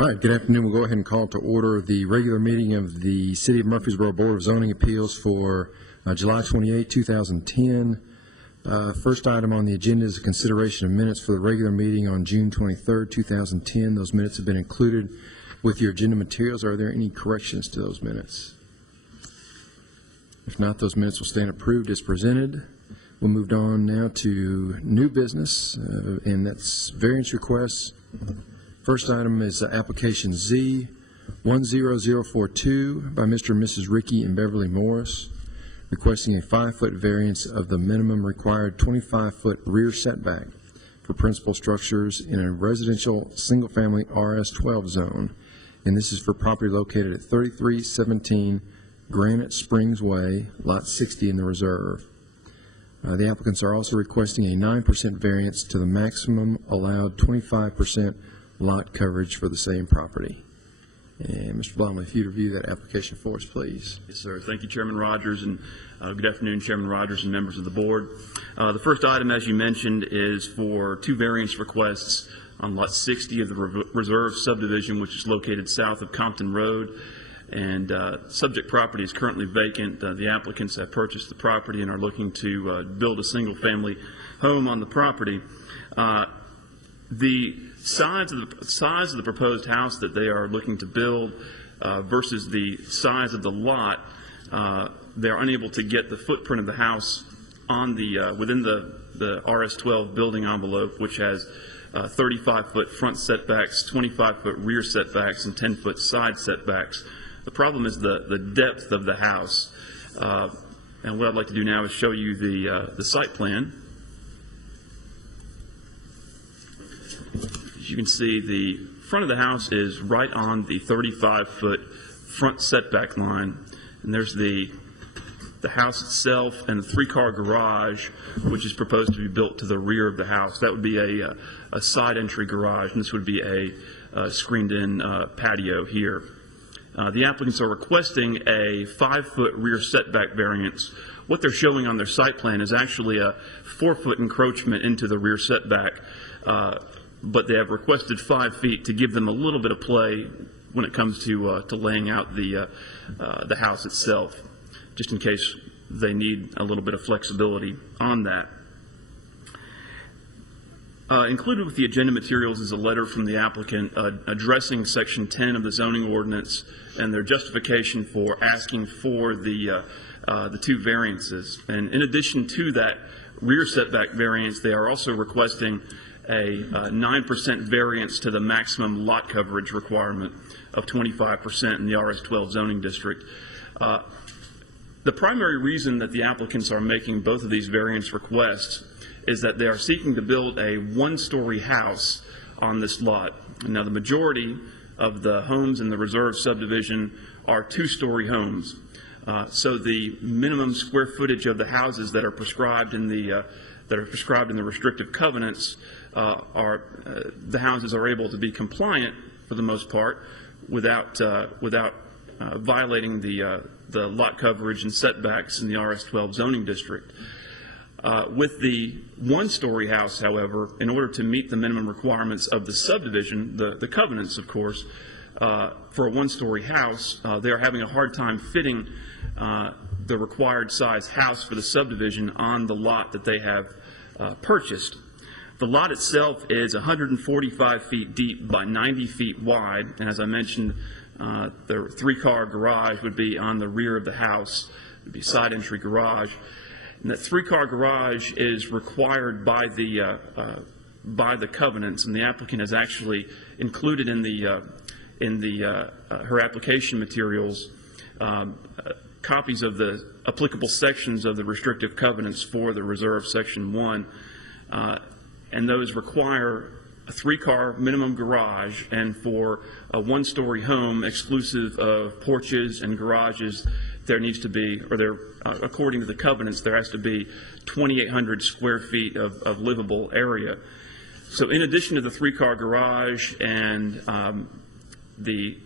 All right, good afternoon. We'll go ahead and call to order the regular meeting of the City of Murfreesboro Board of Zoning Appeals for July 28, 2010. First item on the agenda is a consideration of minutes for the regular meeting on June 23, 2010. Those minutes have been included with your agenda materials. Are there any corrections to those minutes? If not, those minutes will stand approved as presented. We'll move on now to new business, and that's variance requests. First item is application Z 10042 by Mr. and Mrs. Ricky and Beverly Morris, requesting a 5-foot variance of the minimum required 25-foot rear setback for principal structures in a residential single-family RS-12 zone, and this is for property located at 3317 Granite Springs Way, Lot 60 in the reserve. The applicants are also requesting a 9% variance to the maximum allowed 25% lot coverage for the same property. And Mr. Blomley, if you'd review that application for us, please. Yes, sir. Thank you, Chairman Rogers, and good afternoon, Chairman Rogers and members of the board. The first item, as you mentioned, is for two variance requests on Lot 60 of the Reserve subdivision, which is located south of Compton Road. And subject property is currently vacant. The applicants have purchased the property and are looking to build a single-family home on the property. The size of the proposed house that they are looking to build versus the size of the lot, they're unable to get the footprint of the house on the within the RS-12 building envelope, which has 35-foot front setbacks, 25-foot rear setbacks, and 10-foot side setbacks. The problem is the depth of the house. And what I'd like to do now is show you the site plan. As you can see, the front of the house is right on the 35-foot front setback line, and there's the house itself and the 3-car garage, which is proposed to be built to the rear of the house. That would be a side entry garage, and this would be a screened-in patio here. The applicants are requesting a 5-foot rear setback variance. What they're showing on their site plan is actually a 4-foot encroachment into the rear setback, but they have requested 5 feet to give them a little bit of play when it comes to laying out the house itself, just in case they need a little bit of flexibility on that. Included with the agenda materials is a letter from the applicant addressing Section 10 of the zoning ordinance and their justification for asking for the two variances. And in addition to that rear setback variance, they are also requesting a 9% variance to the maximum lot coverage requirement of 25% in the RS-12 zoning district. The primary reason that the applicants are making both of these variance requests is that they are seeking to build a 1-story house on this lot. Now, the majority of the homes in the Reserve subdivision are 2-story homes. So the minimum square footage of the houses that are prescribed in the restrictive covenants the houses are able to be compliant for the most part without violating the lot coverage and setbacks in the RS-12 zoning district. With the 1-story house, however, in order to meet the minimum requirements of the subdivision, the covenants, of course, for a 1-story house, they are having a hard time fitting the required size house for the subdivision on the lot that they have purchased. The lot itself is 145 feet deep by 90 feet wide, and as I mentioned, the 3-car garage would be on the rear of the house. It would be a side entry garage. And that 3-car garage is required by the covenants, and the applicant has actually included in her application materials copies of the applicable sections of the restrictive covenants for the Reserve Section 1, and those require a 3-car minimum garage, and for a 1-story home exclusive of porches and garages, there needs to be, or there, according to the covenants, there has to be 2,800 square feet of livable area. So in addition to the 3-car garage and the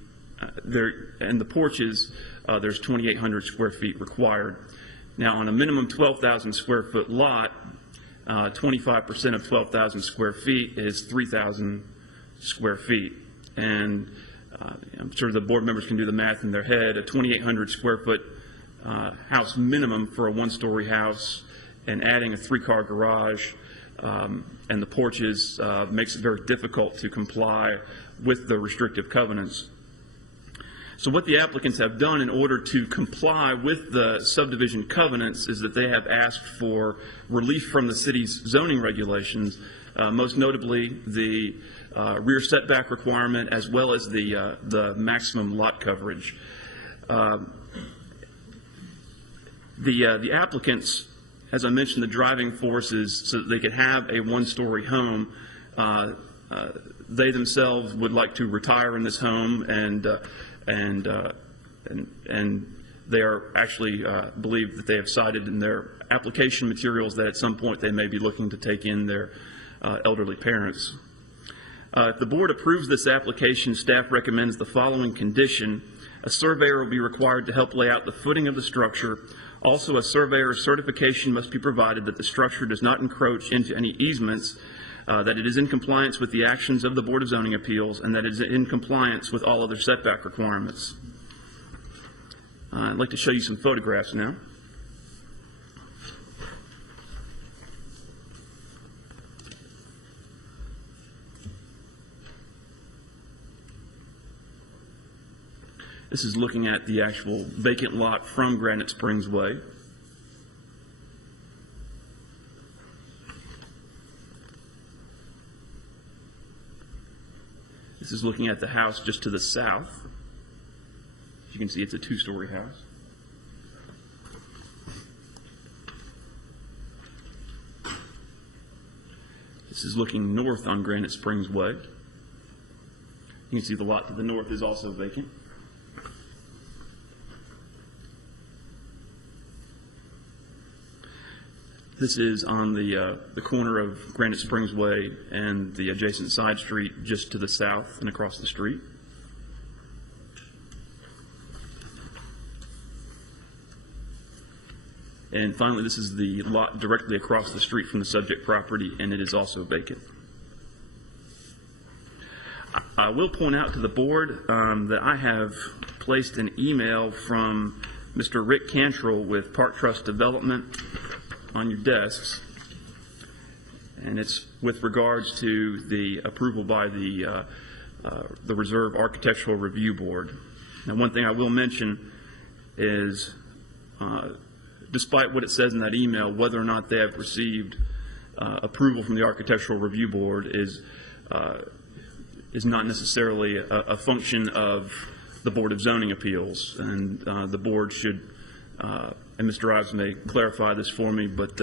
porches, there's 2,800 square feet required. Now, on a minimum 12,000 square foot lot, 25% of 12,000 square feet is 3,000 square feet. and I'm sure the board members can do the math in their head, a 2,800 square foot house minimum for a one-story house, and adding a 3-car garage and the porches makes it very difficult to comply with the restrictive covenants. So what the applicants have done in order to comply with the subdivision covenants is that they have asked for relief from the city's zoning regulations, most notably the rear setback requirement as well as the maximum lot coverage. The applicants, as I mentioned, the driving force is so that they could have a one-story home. They themselves would like to retire in this home, and they are actually believe that they have cited in their application materials that at some point they may be looking to take in their elderly parents. If the board approves this application, staff recommends the following condition. A surveyor will be required to help lay out the footing of the structure. Also, a surveyor's certification must be provided that the structure does not encroach into any easements, that it is in compliance with the actions of the Board of Zoning Appeals, and that it is in compliance with all other setback requirements. I'd like to show you some photographs now. This is looking at the actual vacant lot from Granite Springs Way. This is looking at the house just to the south. As you can see, it's a 2-story house. This is looking north on Granite Springs Way. You can see the lot to the north is also vacant. This is on the corner of Granite Springs Way and the adjacent side street just to the south and across the street. And finally, this is the lot directly across the street from the subject property, and it is also vacant. I will point out to the board that I have placed an email from Mr. Rick Cantrell with Park Trust Development on your desks, and it's with regards to the approval by the Reserve Architectural Review Board. Now, one thing I will mention is, despite what it says in that email, whether or not they have received approval from the Architectural Review Board is not necessarily a function of the Board of Zoning Appeals, and the board should. And Mr. Ives may clarify this for me, but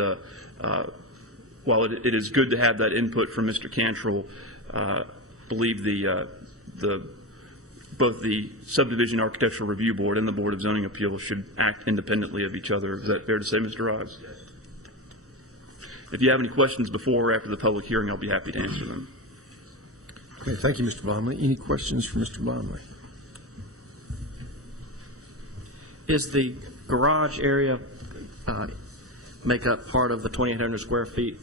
while it is good to have that input from Mr. Cantrell, believe both the Subdivision Architectural Review Board and the Board of Zoning Appeals should act independently of each other. Is that fair to say, Mr. Ives? Yes. If you have any questions before or after the public hearing, I'll be happy to answer them. Okay, thank you, Mr. Blomley. Any questions for Mr. Blomley? Is the garage area make up part of the 2,800 square feet?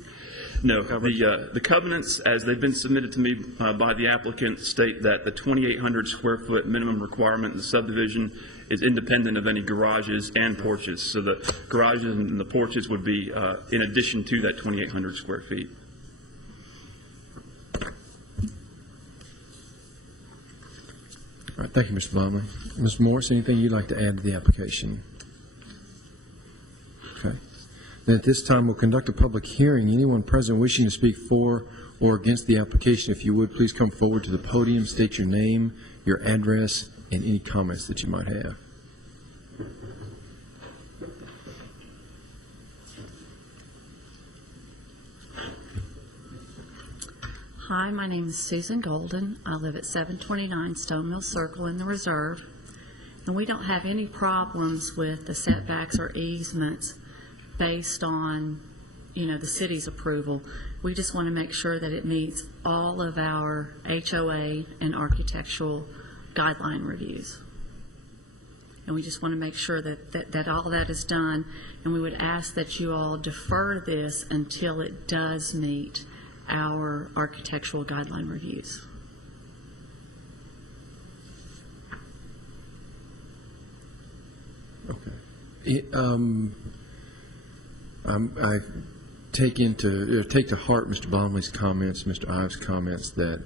No. The covenants, as they've been submitted to me by the applicant, state that the 2,800 square foot minimum requirement in the subdivision is independent of any garages and porches. So the garages and the porches would be in addition to that 2,800 square feet. All right, thank you, Mr. Blomley. Ms. Morris, anything you'd like to add to the application? Okay. Then at this time, we'll conduct a public hearing. Anyone present wishing to speak for or against the application, if you would, please come forward to the podium, state your name, your address, and any comments that you might have. Hi, my name is Susan Golden. I live at 729 Stone Mill Circle in the Reserve, and we don't have any problems with the setbacks or easements based on, the city's approval. We just want to make sure that it meets all of our HOA and architectural guideline reviews. And we just want to make sure that all that is done, and we would ask that you all defer this until it does meet our architectural guideline reviews. I take to heart Mr. Bomley's comments, Mr. Ives' comments that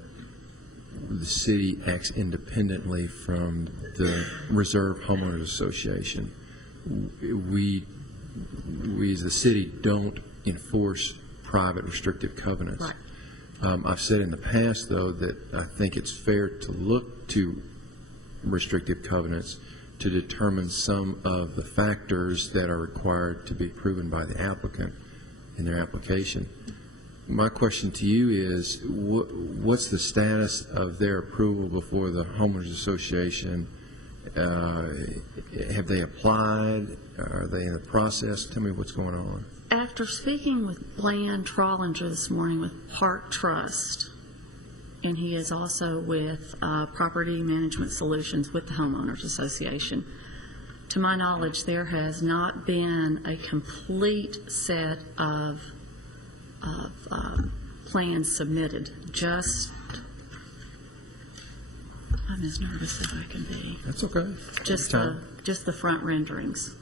the city acts independently from the Reserve Homeowners Association. We as the city don't enforce private restrictive covenants. Right. I've said in the past, though, that I think it's fair to look to restrictive covenants to determine some of the factors that are required to be proven by the applicant in their application. My question to you is, what's the status of their approval before the Homeowners Association? Have they applied? Are they in the process? Tell me what's going on. After speaking with Bland Trollinger this morning with Park Trust, and he is also with Property Management Solutions with the Homeowners Association, to my knowledge, there has not been a complete set of plans submitted. I'm as nervous as I can be. That's okay. Just the front renderings.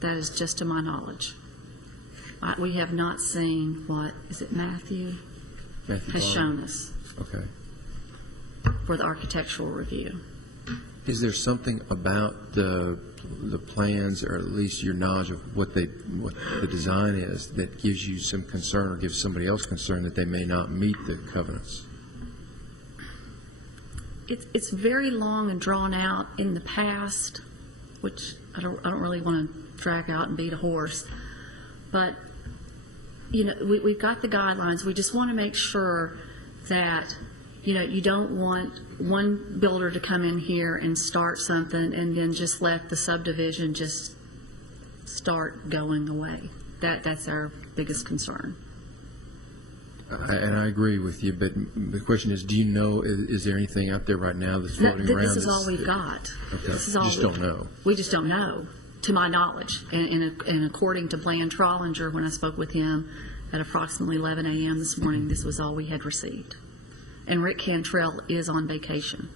That is just to my knowledge. We have not seen what, is it Matthew has shown us Okay. for the architectural review. Is there something about the plans, or at least your knowledge of what the design is, that gives you some concern or gives somebody else concern that they may not meet the covenants? It's very long and drawn out in the past, which I don't really want to drag out and beat a horse. But we've got the guidelines. We just want to make sure that you don't want one builder to come in here and start something and then just let the subdivision just start going away. That's our biggest concern. And I agree with you, but the question is, do you know, is there anything out there right now that's floating around? This is all we've got. Okay. This is all you just don't know. We just don't know, to my knowledge. And according to Bland Trollinger, when I spoke with him at approximately 11 a.m. this morning, this was all we had received. And Rick Cantrell is on vacation.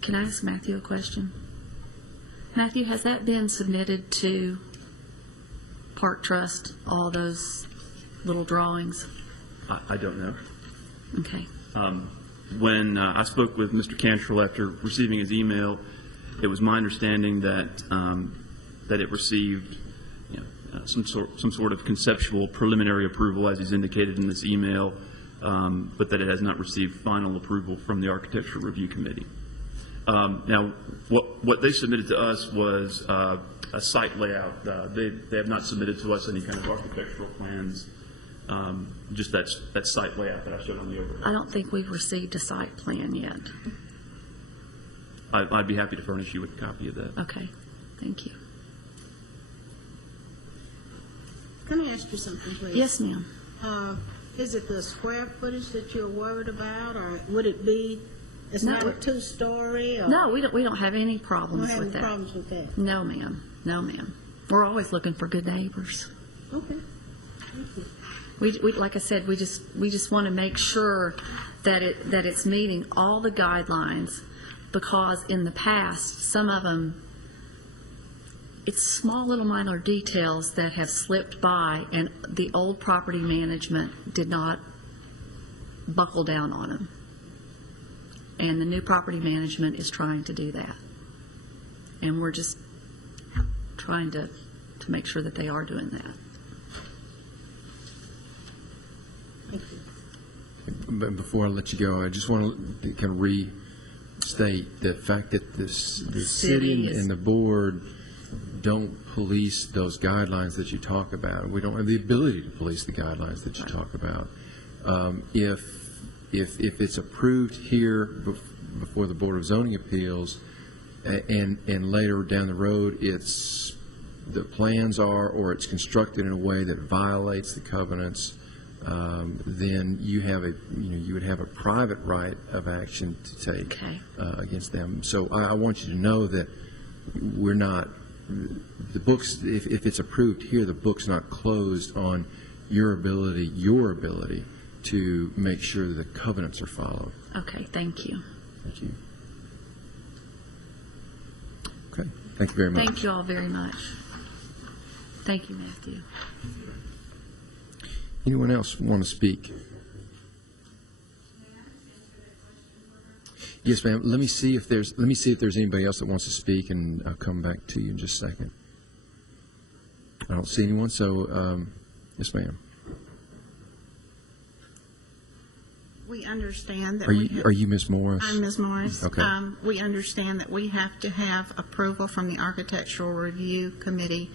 Can I ask Matthew a question? Matthew, has that been submitted to Park Trust, all those little drawings? I don't know. Okay. When I spoke with Mr. Cantrell after receiving his email, it was my understanding that that it received some sort of conceptual preliminary approval, as he's indicated in this email, but that it has not received final approval from the Architectural Review Committee. Now, what they submitted to us was a site layout. They have not submitted to us any kind of architectural plans, just that site layout that I showed on the overhead. I don't think we've received a site plan yet. I'd be happy to furnish you with a copy of that. Okay. Thank you. Can I ask you something, please? Yes, ma'am. Is it the square footage that you're worried about, or would it be, it's not a two-story? No, we don't have any problems Don't have with any that. problems with that? No, ma'am. No, ma'am. We're always looking for good neighbors. Okay. Thank you. We like I said, we just want to make sure that it's meeting all the guidelines, because in the past, some of them, it's small little minor details that have slipped by, and the old property management did not buckle down on them. And the new property management is trying to do that. And we're just trying to make sure that they are doing that. Thank you. But before I let you go, I just want to kind of restate the fact that the city and the board don't police those guidelines that you talk about. We don't have the ability to police the guidelines that you talk about. If it's approved here before the Board of Zoning Appeals, and later down the road the plans are, or it's constructed in a way that violates the covenants, then you would have a private right of action to take against them. So I want you to know that we're not. The books, if it's approved here, the book's not closed on your ability to make sure that the covenants are followed. Okay, thank you. Thank you. Thank you very much. Thank you all very much. Thank you, Matthew. Anyone else want to speak? Yes, ma'am. Let me see if there's anybody else that wants to speak, and I'll come back to you in just a second. I don't see anyone, so yes, ma'am. We understand that Are you Ms. Morris? I'm Ms. Morris. Okay. We understand that we have to have approval from the Architectural Review Committee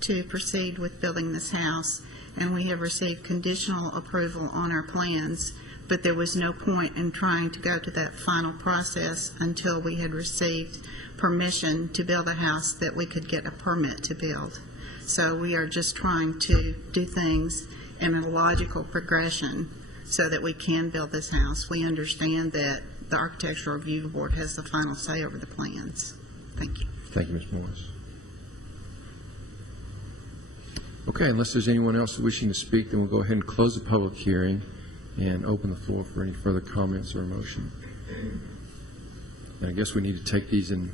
to proceed with building this house, and we have received conditional approval on our plans, but there was no point in trying to go to that final process until we had received permission to build a house that we could get a permit to build. So we are just trying to do things in a logical progression so that we can build this house. We understand that the Architectural Review Board has the final say over the plans. Thank you. Thank you, Ms. Morris. Okay, unless there's anyone else wishing to speak, then we'll go ahead and close the public hearing and open the floor for any further comments or motion. And I guess we need to take these in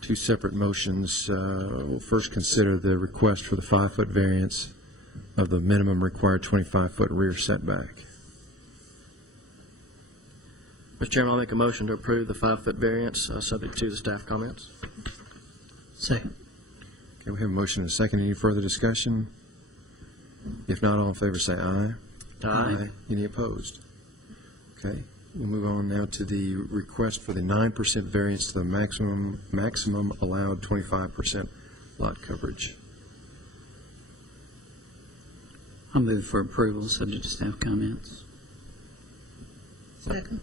two separate motions. We'll first consider the request for the 5-foot variance of the minimum required 25-foot rear setback. Mr. Chairman, I'll make a motion to approve the 5-foot variance, subject to the staff comments. Second. Okay, we have a motion and a second. Any further discussion? If not, all in favor say aye. Aye. Any opposed? Okay, we'll move on now to the request for the 9% variance to the maximum allowed 25% lot coverage. I'll move for approval, subject to staff comments. Second.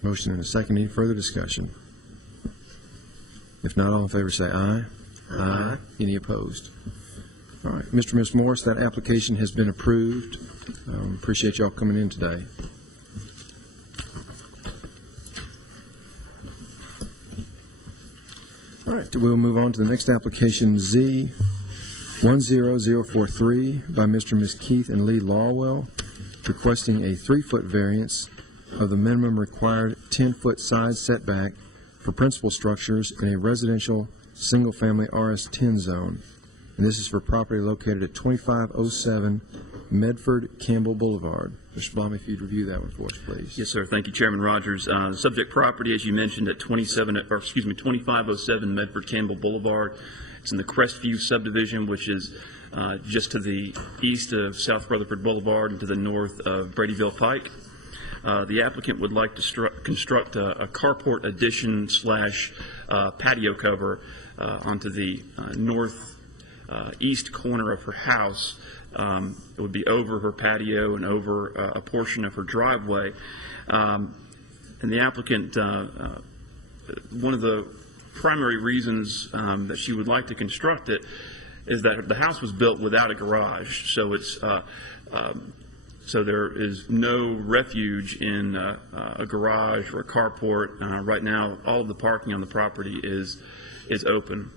Motion and a second. Any further discussion? If not, all in favor say aye. Aye. Any opposed? All right, Mr. and Ms. Morris, that application has been approved. Appreciate y'all coming in today. All right, we'll move on to the next application, Z 10043 by Mr. and Ms. Keith and Lee Lawwell, requesting a 3-foot variance of the minimum required 10-foot side setback for principal structures in a residential single-family RS-10 zone. And this is for property located at 2507 Medford Campbell Boulevard. Mr. Blum, if you'd review that one for us, please. Yes, sir. Thank you, Chairman Rogers. The subject property, as you mentioned, at 2507 Medford Campbell Boulevard. It's in the Crestview subdivision, which is just to the east of South Rutherford Boulevard and to the north of Bradyville Pike. The applicant would like to construct a carport addition / patio cover onto the northeast corner of her house. It would be over her patio and over a portion of her driveway. And the applicant, one of the primary reasons that she would like to construct it is that the house was built without a garage, so it's so there is no refuge in a garage or a carport. Right now, all of the parking on the property is open.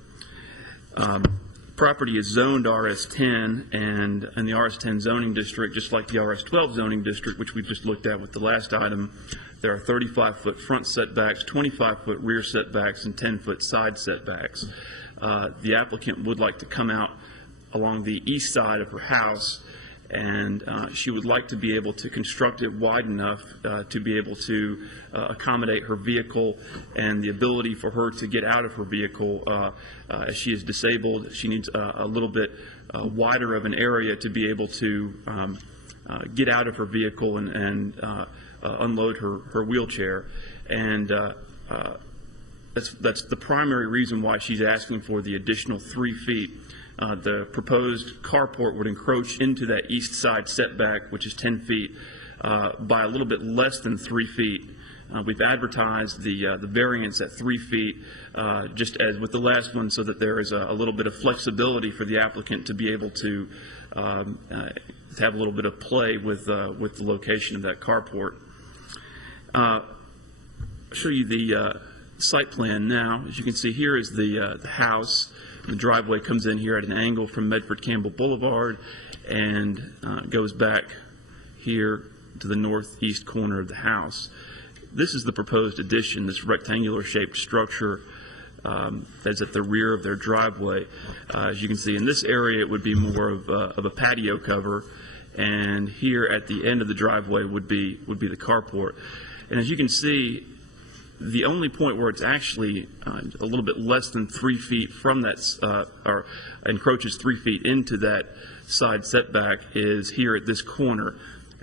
Property is zoned RS10, and in the RS10 zoning district, just like the RS12 zoning district, which we just looked at with the last item, there are 35-foot front setbacks, 25-foot rear setbacks, and 10-foot side setbacks. The applicant would like to come out along the east side of her house, and she would like to be able to construct it wide enough to be able to accommodate her vehicle and the ability for her to get out of her vehicle. As she is disabled, she needs a little bit wider of an area to be able to get out of her vehicle and unload her wheelchair. And that's the primary reason why she's asking for the additional 3 feet. The proposed carport would encroach into that east side setback, which is 10 feet, by a little bit less than 3 feet. We've advertised the variance at 3 feet, just as with the last one, so that there is a little bit of flexibility for the applicant to be able to have a little bit of play with the location of that carport. I'll show you the site plan now. As you can see, here is the house. The driveway comes in here at an angle from Medford Campbell Boulevard and goes back here to the northeast corner of the house. This is the proposed addition, this rectangular shaped structure. that's at the rear of their driveway. As you can see, in this area, it would be more of a patio cover, and here at the end of the driveway would be the carport. And as you can see, the only point where it's actually a little bit less than 3 feet from that, or encroaches 3 feet into that side setback, is here at this corner.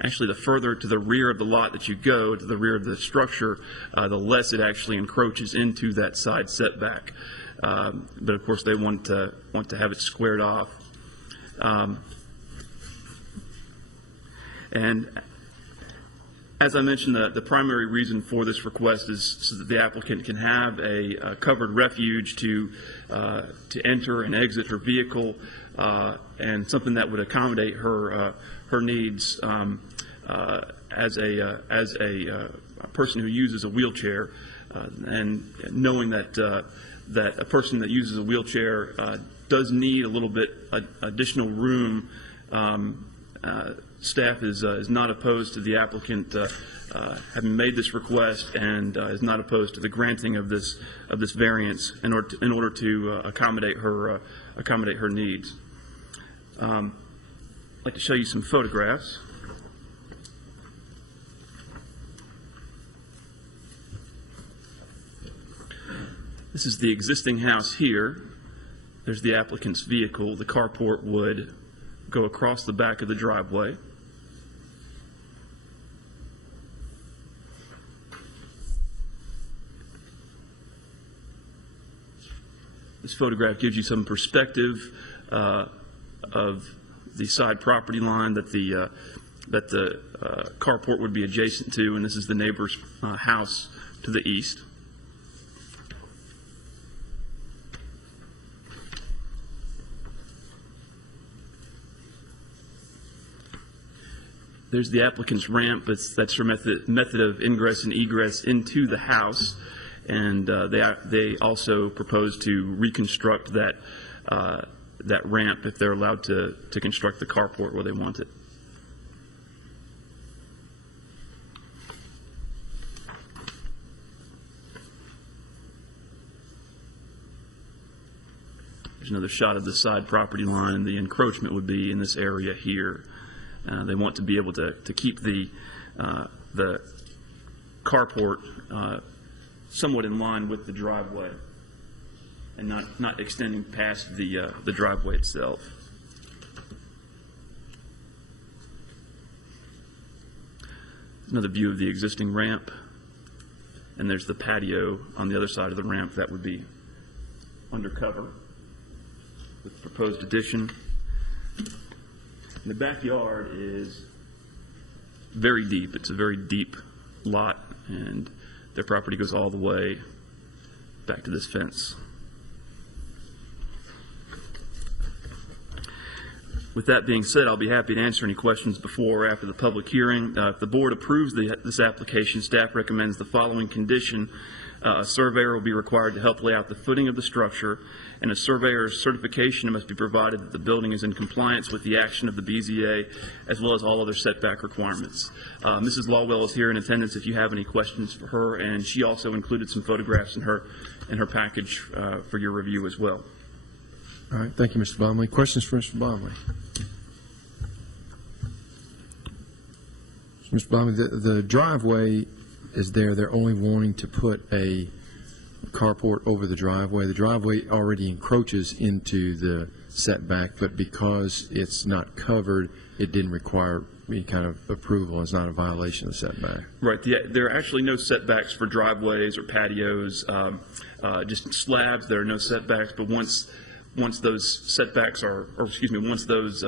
Actually, the further to the rear of the lot that you go, to the rear of the structure, the less it actually encroaches into that side setback. But of course, they want to have it squared off. And as I mentioned, the primary reason for this request is so that the applicant can have a covered refuge to enter and exit her vehicle, and something that would accommodate her needs as a person who uses a wheelchair, and knowing that that a person that uses a wheelchair does need a little bit additional room. Staff is not opposed to the applicant having made this request, and is not opposed to the granting of this variance in order to accommodate her needs. I'd like to show you some photographs. This is the existing house here. There's the applicant's vehicle. The carport would go across the back of the driveway. This photograph gives you some perspective of the side property line that the carport would be adjacent to, and this is the neighbor's house to the east. There's the applicant's ramp. That's her method of ingress and egress into the house, and they also propose to reconstruct that ramp if they're allowed to construct the carport where they want it. There's another shot of the side property line. The encroachment would be in this area here. They want to be able to keep the carport somewhat in line with the driveway, and not extending past the driveway itself. Another view of the existing ramp, and there's the patio on the other side of the ramp that would be undercover with the proposed addition. And the backyard is very deep. It's a very deep lot, and their property goes all the way back to this fence. With that being said, I'll be happy to answer any questions before or after the public hearing. If the board approves this application, staff recommends the following condition. A surveyor will be required to help lay out the footing of the structure, and a surveyor's certification must be provided that the building is in compliance with the action of the BZA, as well as all other setback requirements. Mrs. Lawwell is here in attendance if you have any questions for her, and she also included some photographs in her package for your review as well. All right, thank you, Mr. Bomley. Questions for Mr. Bomley? Mr. Bomley, the driveway is there. They're only wanting to put a carport over the driveway. The driveway already encroaches into the setback, but because it's not covered, it didn't require any kind of approval. It's not a violation of the setback. Right. There are actually no setbacks for driveways or patios, just slabs. There are no setbacks, but once those setbacks are, or excuse me, once those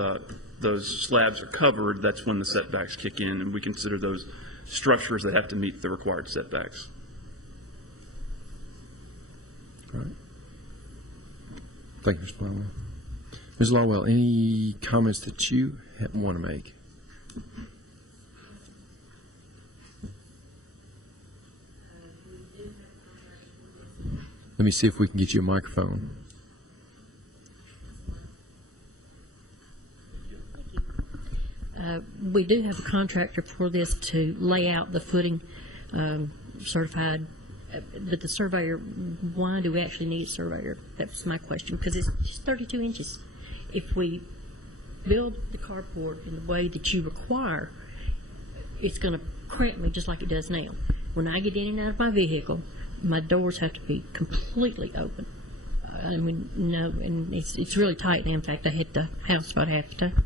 slabs are covered, that's when the setbacks kick in, and we consider those structures that have to meet the required setbacks. All right. Thank you, Mr. Lawwell. Ms. Lawwell, any comments that you want to make? Let me see if we can get you a microphone. We do have a contractor for this to lay out the footing, certified but the surveyor, why do we actually need a surveyor? That was my question, because it's just 32 inches. If we build the carport in the way that you require, it's going to cramp me just like it does now. When I get in and out of my vehicle, my doors have to be completely open. I mean, no, and it's really tight. In fact, I hit the house about half the time.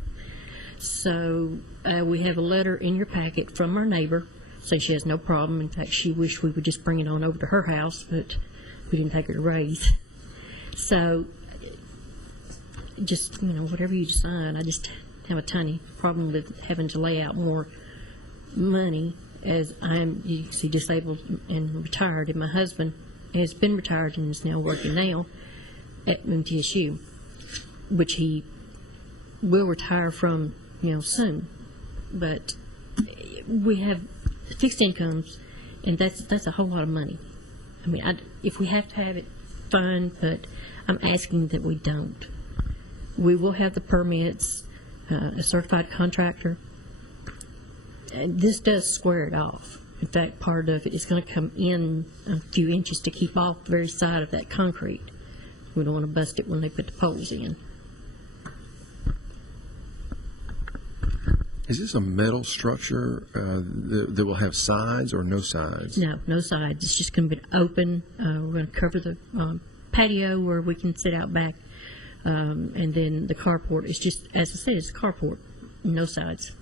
So we have a letter in your packet from our neighbor saying she has no problem. In fact, she wished we would just bring it on over to her house, but we didn't take her to raise. So just, whatever you decide, I just have a tiny problem with having to lay out more money, as I'm, you can see, disabled and retired, and my husband has been retired and is now working now at MTSU, which he will retire from, soon. But we have fixed incomes, and that's a whole lot of money. I mean, if we have to have it, fine, but I'm asking that we don't. We will have the permits, a certified contractor. And this does square it off. In fact, part of it is going to come in a few inches to keep off the very side of that concrete. We don't want to bust it when they put the poles in. Is this a metal structure that will have sides or no sides? No, no sides. It's just going to be open. We're going to cover the patio where we can sit out back. And then the carport is just, as I said, it's a carport, no sides.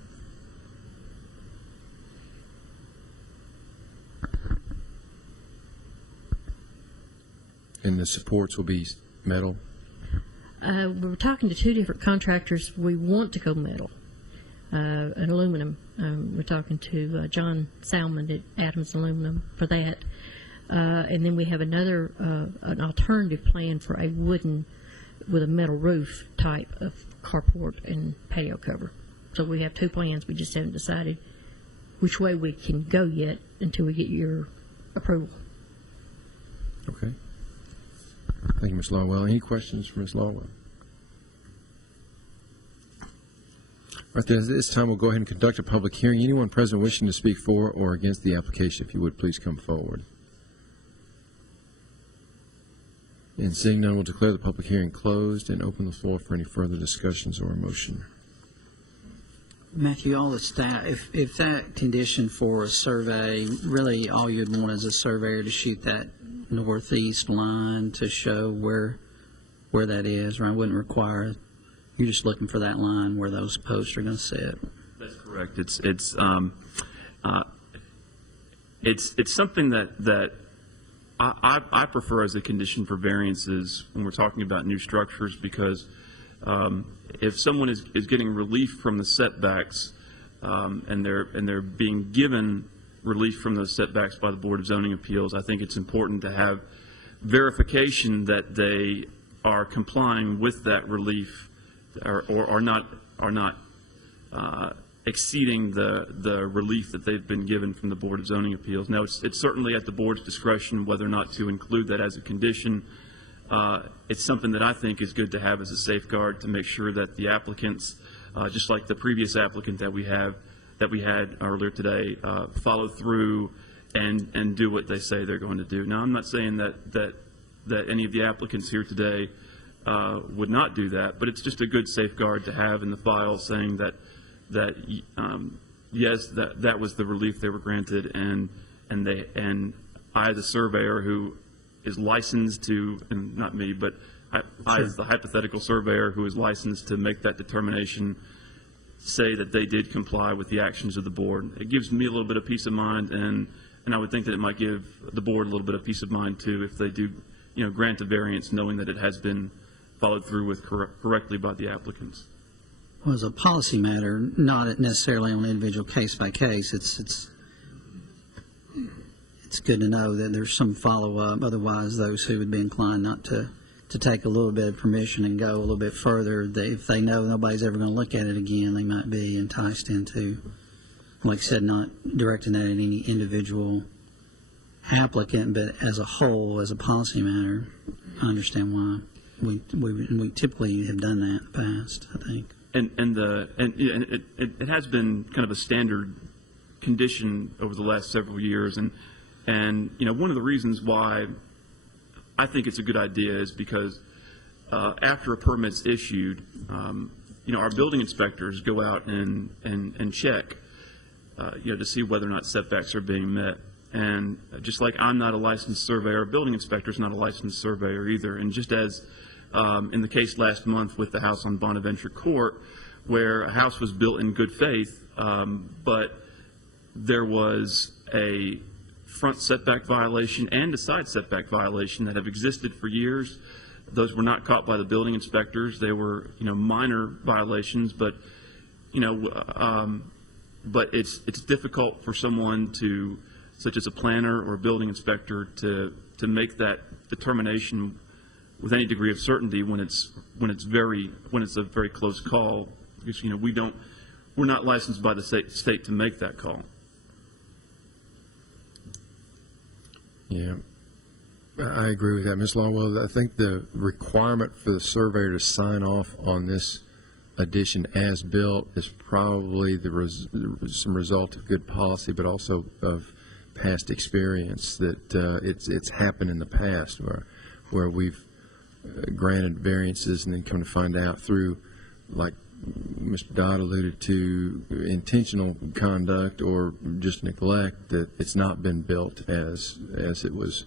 And the supports will be metal? We were talking to two different contractors. We want to go metal, and aluminum. We're talking to John Salmon at Adams Aluminum for that. And then we have another, an alternative plan for a wooden with a metal roof type of carport and patio cover. So we have two plans. We just haven't decided which way we can go yet until we get your approval. Okay. Thank you, Ms. Lawwell. Any questions for Ms. Lawwell? All right, then, at this time, we'll go ahead and conduct a public hearing. Anyone present wishing to speak for or against the application, if you would, please come forward. And seeing none, we'll declare the public hearing closed and open the floor for any further discussions or a motion. Matthew, all the staff, if that condition for a survey, really all you'd want is a surveyor to shoot that northeast line to show where that is, right? Wouldn't require, you're just looking for that line where those posts are going to sit. That's correct. It's something that I prefer as a condition for variances when we're talking about new structures, because if someone is getting relief from the setbacks and they're being given relief from those setbacks by the Board of Zoning Appeals, I think it's important to have verification that they are complying with that relief, or are not exceeding the relief that they've been given from the Board of Zoning Appeals. Now, it's certainly at the board's discretion whether or not to include that as a condition. It's something that I think is good to have as a safeguard to make sure that the applicants, just like the previous applicant that we had earlier today, follow through and do what they say they're going to do. Now, I'm not saying that any of the applicants here today would not do that, but it's just a good safeguard to have in the file, saying that yes, that was the relief they were granted, and I, as a surveyor who is licensed to, and not me, but I as the hypothetical surveyor who is licensed to make that determination, say that they did comply with the actions of the board. It gives me a little bit of peace of mind, and I would think that it might give the board a little bit of peace of mind too, if they do, grant a variance, knowing that it has been followed through with correctly by the applicants. Well, as a policy matter, not necessarily on an individual case by case, it's good to know that there's some follow-up. Otherwise, those who would be inclined not to take a little bit of permission and go a little bit further, if they know nobody's ever going to look at it again, they might be enticed into, like I said, not directing that at any individual applicant, but as a whole, as a policy matter. I understand why we typically have done that in the past, I think. And it has been kind of a standard condition over the last several years, and And, one of the reasons why I think it's a good idea is because after a permit's issued, our building inspectors go out and check, to see whether or not setbacks are being met. And just like I'm not a licensed surveyor, a building inspector's not a licensed surveyor either. And just as in the case last month with the house on Bonaventure Court, where a house was built in good faith, but there was a front setback violation and a side setback violation that have existed for years. Those were not caught by the building inspectors. They were, minor violations, but, but it's difficult for someone to, such as a planner or a building inspector, to make that determination with any degree of certainty when it's a very close call, because we're not licensed by the state to make that call. Yeah, I agree with that, Ms. Longwell. I think the requirement for the surveyor to sign off on this addition as built is probably some result of good policy, but also of past experience that it's happened in the past where we've granted variances and then come to find out through, like Mr. Dodd alluded to, intentional conduct or just neglect, that it's not been built as it was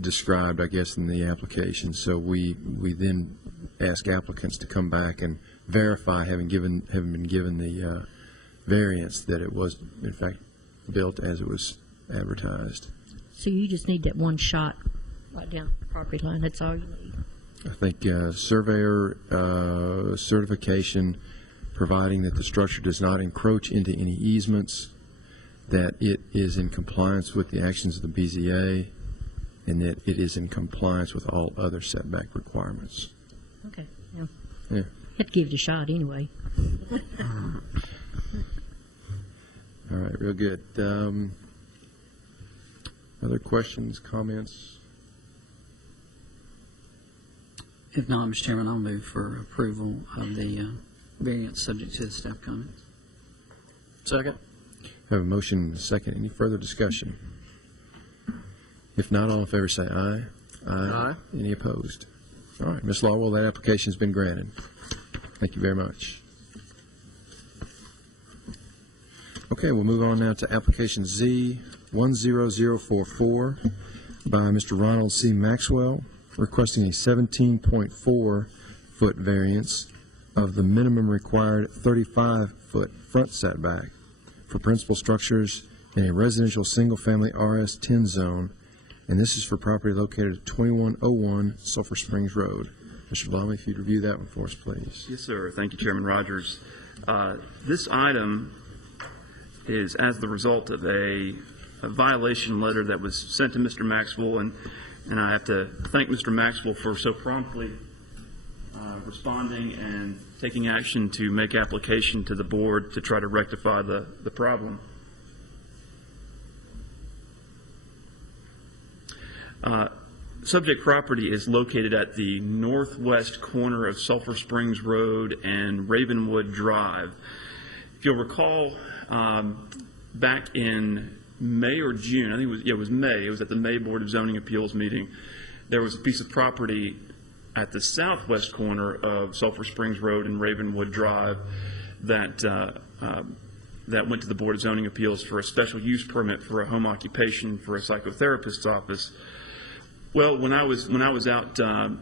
described, I guess, in the application. So we then ask applicants to come back and verify, having been given the variance, that it was in fact built as it was advertised. So you just need that one shot right down the property line. That's all you need. I think surveyor certification, providing that the structure does not encroach into any easements, that it is in compliance with the actions of the BZA, and that it is in compliance with all other setback requirements. Okay. Yeah. Yeah. Have to give it a shot anyway. All right, real good. Other questions, comments? If not, Mr. Chairman, I'll move for approval of the variance subject to the staff comments. Second. Have a motion and a second. Any further discussion? If not, all in favor say aye. Aye. Any opposed? All right, Ms. Lawwell, that application has been granted. Thank you very much. Okay, we'll move on now to application Z 10044 by Mr. Ronald C. Maxwell, requesting a 17.4-foot variance of the minimum required 35-foot front setback for principal structures in a residential single-family RS-10 zone, and this is for property located at 2101 Sulphur Springs Road. Mr. Lawley, if you'd review that one for us, please. Yes, sir. Thank you, Chairman Rogers. This item is as the result of a violation letter that was sent to Mr. Maxwell, and I have to thank Mr. Maxwell for so promptly responding and taking action to make application to the board to try to rectify the problem. Subject property is located at the northwest corner of Sulphur Springs Road and Ravenwood Drive. If you'll recall, back in May or June, I think it was May, it was at the May Board of Zoning Appeals meeting, there was a piece of property at the southwest corner of Sulphur Springs Road and Ravenwood Drive that went to the Board of Zoning Appeals for a special use permit for a home occupation for a psychotherapist's office. Well, when I was out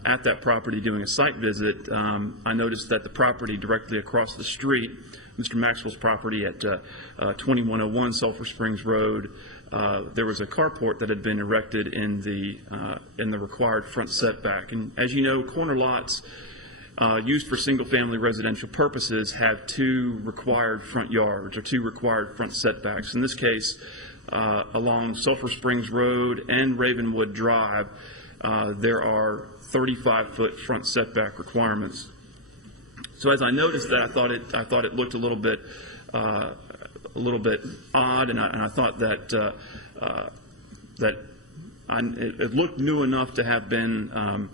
at that property doing a site visit, I noticed that the property directly across the street, Mr. Maxwell's property at 2101 Sulphur Springs Road, there was a carport that had been erected in the required front setback. And as you know, corner lots used for single-family residential purposes have two required front yards or two required front setbacks. In this case, along Sulphur Springs Road and Ravenwood Drive, there are 35-foot front setback requirements. So as I noticed that, I thought it looked a little bit odd, and I thought that it looked new enough to have been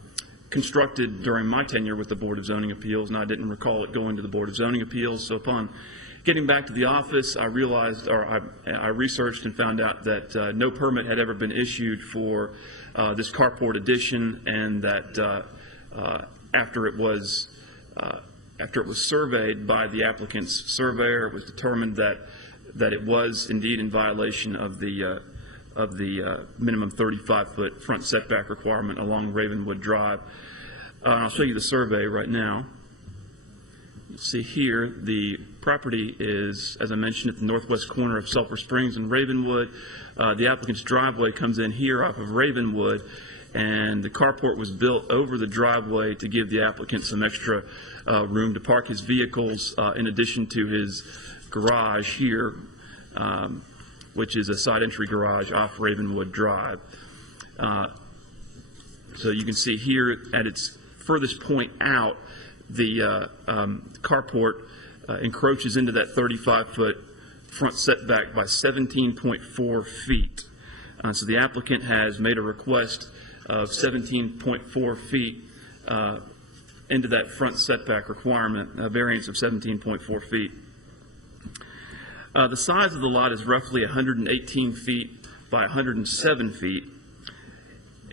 constructed during my tenure with the Board of Zoning Appeals, and I didn't recall it going to the Board of Zoning Appeals. So upon Getting back to the office, I realized, or I researched and found out that no permit had ever been issued for this carport addition, and that after it was surveyed by the applicant's surveyor, it was determined that it was indeed in violation of the minimum 35-foot front setback requirement along Ravenwood Drive. I'll show you the survey right now. You'll see here the property is, as I mentioned, at the northwest corner of Sulphur Springs and Ravenwood. The applicant's driveway comes in here off of Ravenwood, and the carport was built over the driveway to give the applicant some extra room to park his vehicles, in addition to his garage here, which is a side entry garage off Ravenwood Drive. So you can see here at its furthest point out, the carport encroaches into that 35-foot front setback by 17.4 feet. So the applicant has made a request of 17.4 feet into that front setback requirement, a variance of 17.4 feet. The size of the lot is roughly 118 feet by 107 feet,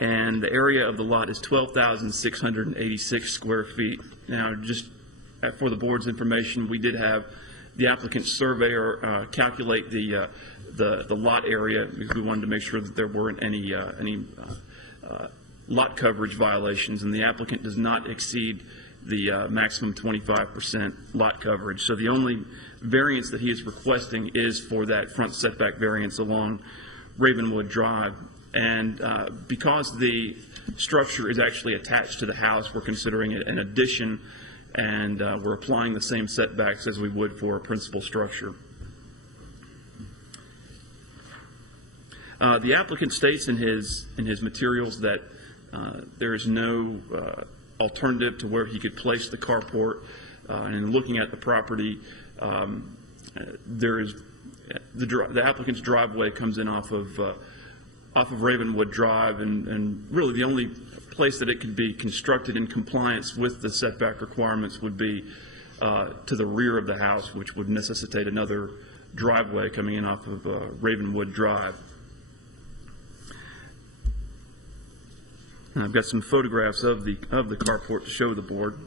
and the area of the lot is 12,686 square feet. Now, just for the board's information, we did have the applicant's surveyor calculate the lot area, because we wanted to make sure that there weren't any lot coverage violations, and the applicant does not exceed the maximum 25% lot coverage. So the only variance that he is requesting is for that front setback variance along Ravenwood Drive. And because the structure is actually attached to the house, we're considering it an addition, and we're applying the same setbacks as we would for a principal structure. The applicant states in his materials that there is no alternative to where he could place the carport. And in looking at the property, there is the applicant's driveway comes in off of Ravenwood Drive, and really the only place that it could be constructed in compliance with the setback requirements would be to the rear of the house, which would necessitate another driveway coming in off of Ravenwood Drive. And I've got some photographs of the carport to show the board.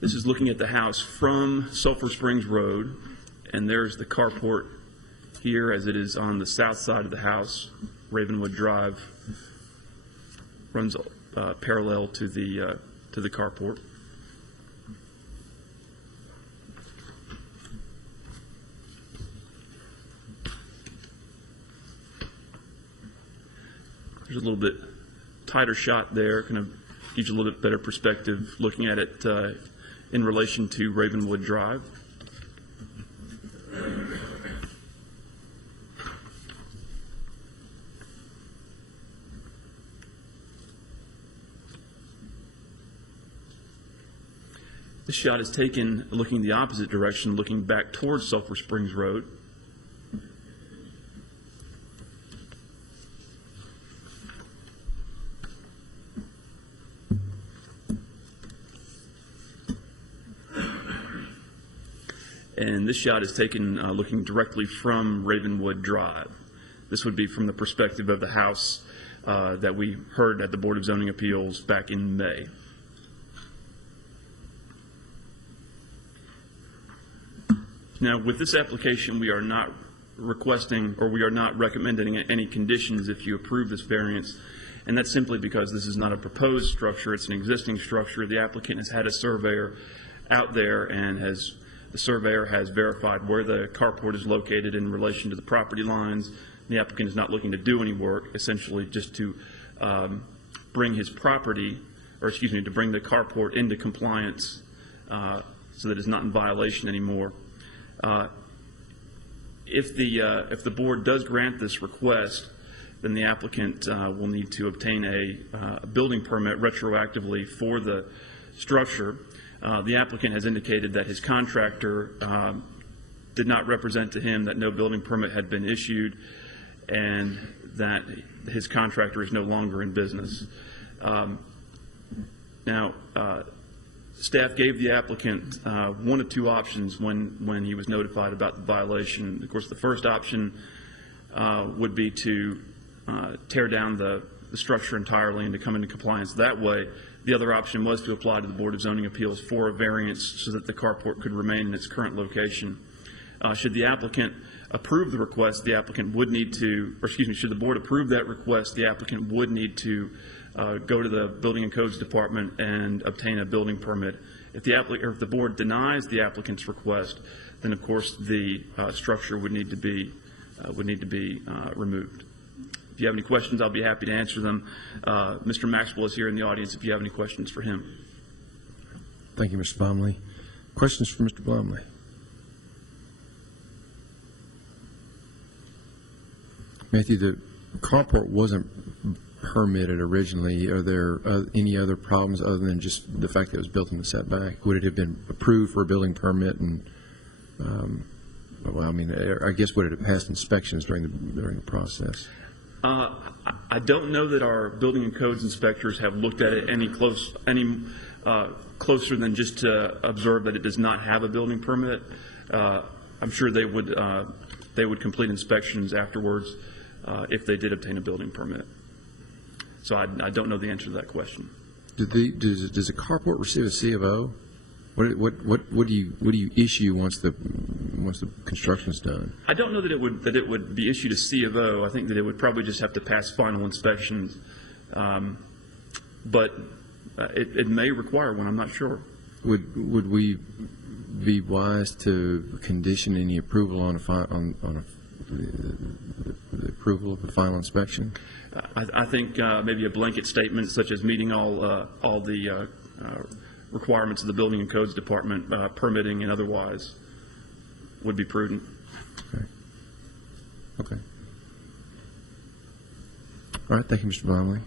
This is looking at the house from Sulphur Springs Road, and there's the carport here as it is on the south side of the house. Ravenwood Drive runs parallel to the carport. There's a little bit tighter shot there, kind of gives you a little bit better perspective looking at it in relation to Ravenwood Drive. This shot is taken looking the opposite direction, looking back towards Sulphur Springs Road. And this shot is taken looking directly from Ravenwood Drive. This would be from the perspective of the house that we heard at the Board of Zoning Appeals back in May. Now, with this application, we are not requesting, or we are not recommending any conditions if you approve this variance, and that's simply because this is not a proposed structure, it's an existing structure. The applicant has had a surveyor out there, and the surveyor has verified where the carport is located in relation to the property lines. The applicant is not looking to do any work, essentially just to bring his property, or excuse me, to bring the carport into compliance so that it's not in violation anymore. If the board does grant this request, then the applicant will need to obtain a building permit retroactively for the structure. The applicant has indicated that his contractor did not represent to him that no building permit had been issued, and that his contractor is no longer in business. Now, staff gave the applicant one of two options when he was notified about the violation. Of course, the first option would be to tear down the structure entirely and to come into compliance that way. The other option was to apply to the Board of Zoning Appeals for a variance so that the carport could remain in its current location. Should the applicant approve the request, the applicant would need to, or excuse me, should the board approve that request, the applicant would need to go to the Building and Codes Department and obtain a building permit. If the board denies the applicant's request, then of course the structure would need to be removed. If you have any questions, I'll be happy to answer them. Mr. Maxwell is here in the audience if you have any questions for him. Thank you, Mr. Blomley. Questions for Mr. Blomley? Matthew, the carport wasn't permitted originally. Are there any other problems other than just the fact that it was built in the setback? Would it have been approved for a building permit? And well, I mean, I guess would it have passed inspections during the process? I don't know that our building and codes inspectors have looked at it any closer than just to observe that it does not have a building permit. I'm sure they would complete inspections afterwards if they did obtain a building permit. So I don't know the answer to that question. Does a carport receive a C of O? What do you issue once the construction is done? I don't know that it would be issued a C of O. I think that it would probably just have to pass final inspections, but it may require one. I'm not sure. Would we be wise to condition any approval on the approval of the final inspection? I think maybe a blanket statement such as meeting all the requirements of the Building and Codes Department, permitting and otherwise, would be prudent. Okay. All right. Thank you, Mr. Blomley.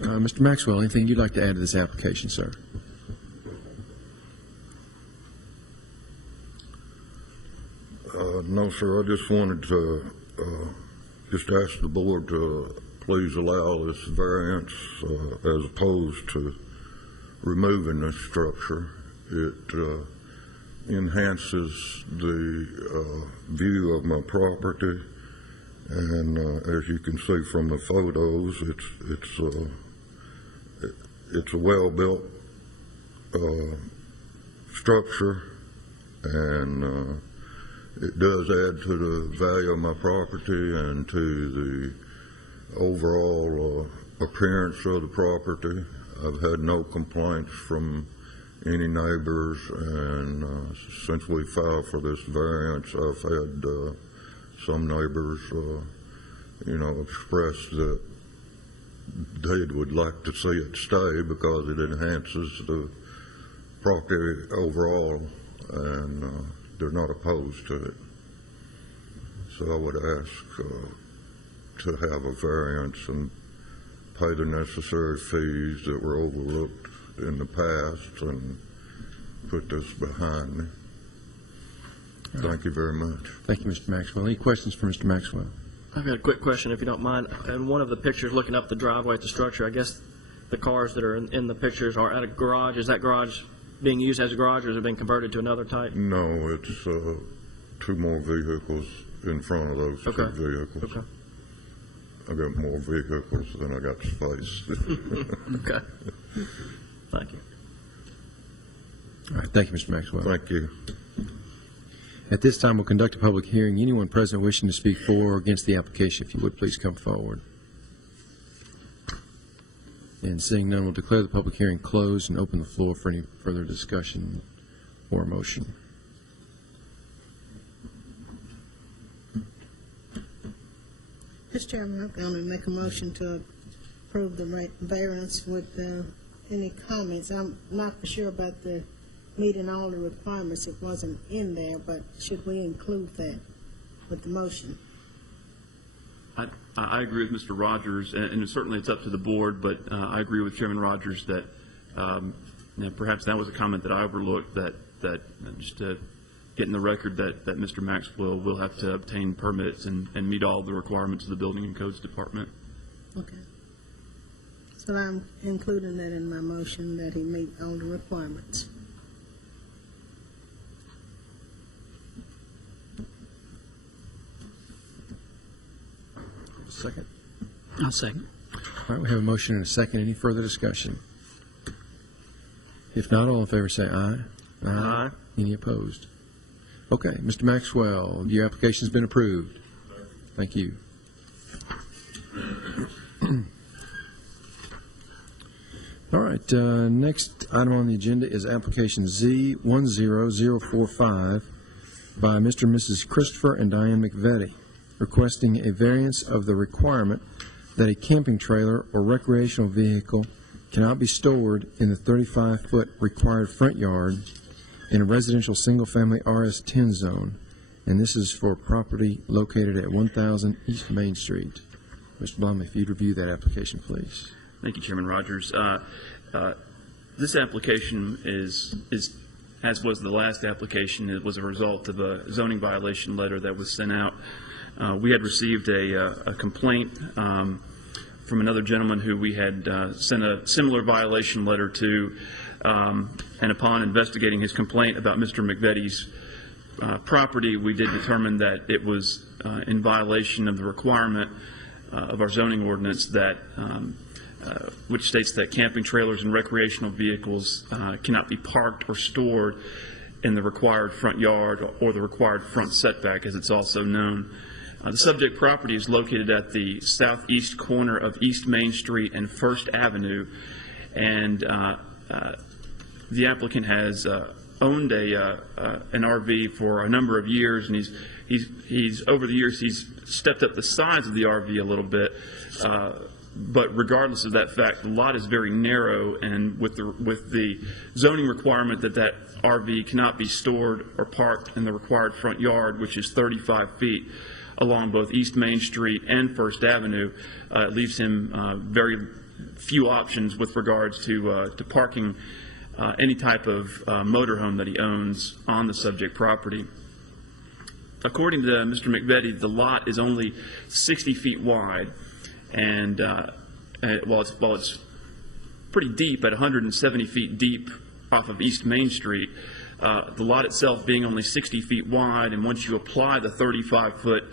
Mr. Maxwell, anything you'd like to add to this application, sir? No, sir. I just wanted to just ask the board to please allow this variance as opposed to removing this structure. It enhances the view of my property, and as you can see from the photos, it's a well-built structure, and it does add to the value of my property and to the overall appearance of the property. I've had no complaints from any neighbors, and since we filed for this variance, I've had some neighbors, express that they would like to see it stay because it enhances the property overall, and they're not opposed to it. So I would ask to have a variance and pay the necessary fees that were overlooked in the past and put this behind me. Thank you very much. Thank you, Mr. Maxwell. Any questions for Mr. Maxwell? I've got a quick question, if you don't mind. In one of the pictures, looking up the driveway at the structure, I guess the cars that are in the pictures are at a garage. Is that garage being used as a garage, or has it been converted to another type? No, it's two more vehicles in front of those two vehicles. Okay. I got more vehicles than I got space. Okay. Thank you. All right. Thank you, Mr. Maxwell. Thank you. At this time, we'll conduct a public hearing. Anyone present wishing to speak for or against the application, if you would, please come forward. And seeing none, we'll declare the public hearing closed and open the floor for any further discussion or motion. Mr. Chairman, I'm going to make a motion to approve the variance with any comments. I'm not for sure about the meeting all the requirements. It wasn't in there, but should we include that with the motion? I agree with Mr. Rogers, and certainly it's up to the board, but I agree with Chairman Rogers that perhaps that was a comment that I overlooked, that just to get in the record that Mr. Maxwell will have to obtain permits and meet all the requirements of the Building and Codes Department. Okay. So I'm including that in my motion, that he meet all the requirements. Second. I'll second. All right, we have a motion and a second. Any further discussion? If not, all in favor say aye. Aye. Any opposed? Okay, Mr. Maxwell, your application's been approved. Thank you. All right, next item on the agenda is application Z10045 by Mr. and Mrs. Christopher and Diane McVetti, requesting a variance of the requirement that a camping trailer or recreational vehicle cannot be stored in the 35-foot required front yard in a residential single-family RS-10 zone, and this is for property located at 1000 East Main Street. Mr. Blum, if you'd review that application, please. Thank you, Chairman Rogers. This application is, as was the last application, it was a result of a zoning violation letter that was sent out. We had received a complaint from another gentleman who we had sent a similar violation letter to, and upon investigating his complaint about Mr. McVetti's property, we did determine that it was in violation of the requirement of our zoning ordinance that which states that camping trailers and recreational vehicles cannot be parked or stored in the required front yard or the required front setback, as it's also known. The subject property is located at the southeast corner of East Main Street and First Avenue, and the applicant has owned an RV for a number of years, and he's over the years he's stepped up the size of the RV a little bit. But regardless of that fact, the lot is very narrow, and with the zoning requirement that RV cannot be stored or parked in the required front yard, which is 35 feet along both East Main Street and First Avenue, it leaves him very few options with regards to parking any type of motorhome that he owns on the subject property. According to Mr. McVetti, the lot is only 60 feet wide, and while it's pretty deep, at 170 feet deep off of East Main Street, the lot itself being only 60 feet wide, and once you apply the 35-foot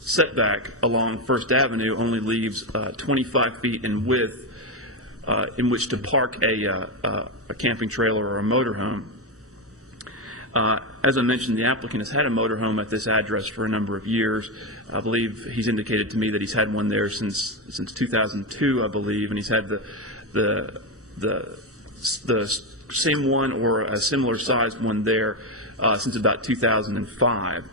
setback along First Avenue, only leaves 25 feet in width in which to park a camping trailer or a motorhome. As I mentioned, the applicant has had a motorhome at this address for a number of years. I believe he's indicated to me that he's had one there since 2002, I believe, and he's had the same one or a similar sized one there since about 2005.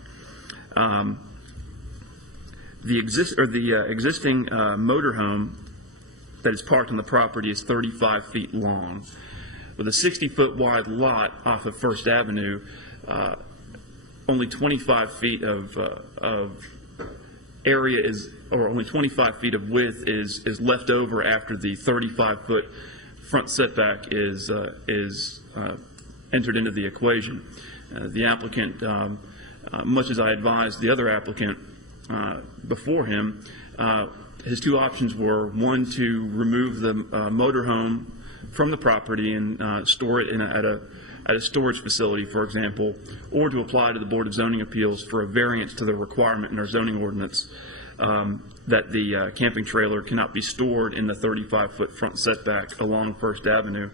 The existing motorhome that is parked on the property is 35 feet long. With a 60-foot wide lot off of First Avenue, only 25 feet of area is, or only 25 feet of width is left over after the 35-foot front setback is entered into the equation. The applicant, much as I advised the other applicant before him, his two options were, one, to remove the motorhome from the property and store it at a storage facility, for example, or to apply to the Board of Zoning Appeals for a variance to the requirement in our zoning ordinance that the camping trailer cannot be stored in the 35-foot front setback along First Avenue.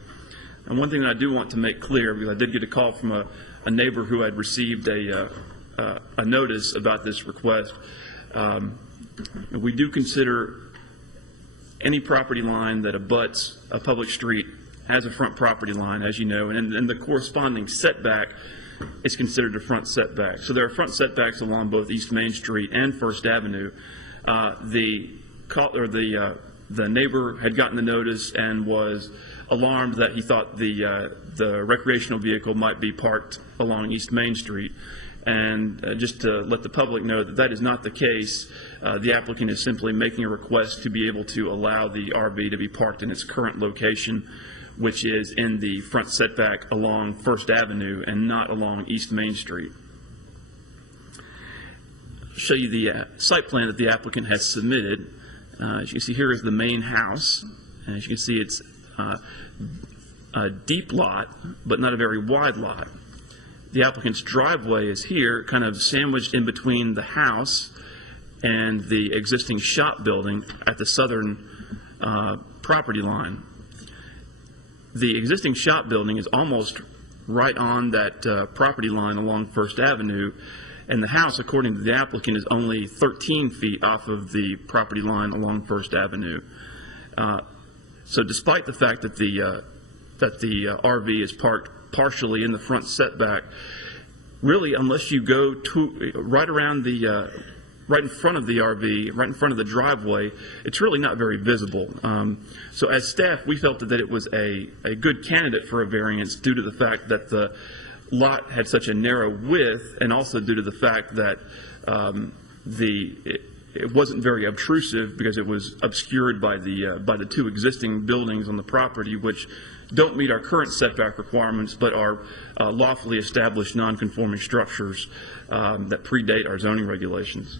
And one thing that I do want to make clear, because I did get a call from a neighbor who had received a notice about this request, we do consider any property line that abuts a public street has a front property line, as you know, and the corresponding setback is considered a front setback. So there are front setbacks along both East Main Street and First Avenue. The neighbor had gotten the notice and was alarmed that he thought the recreational vehicle might be parked along East Main Street. And just to let the public know that that is not the case, the applicant is simply making a request to be able to allow the RV to be parked in its current location, which is in the front setback along First Avenue and not along East Main Street. I'll show you the site plan that the applicant has submitted. As you can see, here is the main house. As you can see, it's a deep lot, but not a very wide lot. The applicant's driveway is here, kind of sandwiched in between the house and the existing shop building at the southern property line. The existing shop building is almost right on that property line along First Avenue, and the house, according to the applicant, is only 13 feet off of the property line along First Avenue. So despite the fact that the RV is parked partially in the front setback, really, unless you go to right around the right in front of the RV, right in front of the driveway, it's really not very visible. So as staff, we felt that it was a good candidate for a variance due to the fact that the lot had such a narrow width, and also due to the fact that it wasn't very obtrusive because it was obscured by the two existing buildings on the property, which don't meet our current setback requirements, but are lawfully established non-conforming structures that predate our zoning regulations.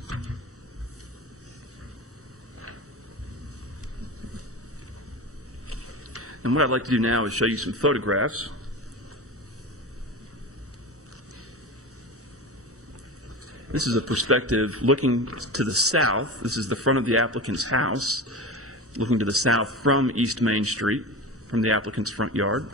And what I'd like to do now is show you some photographs. This is a perspective looking to the south. This is the front of the applicant's house, looking to the south from East Main Street, from the applicant's front yard.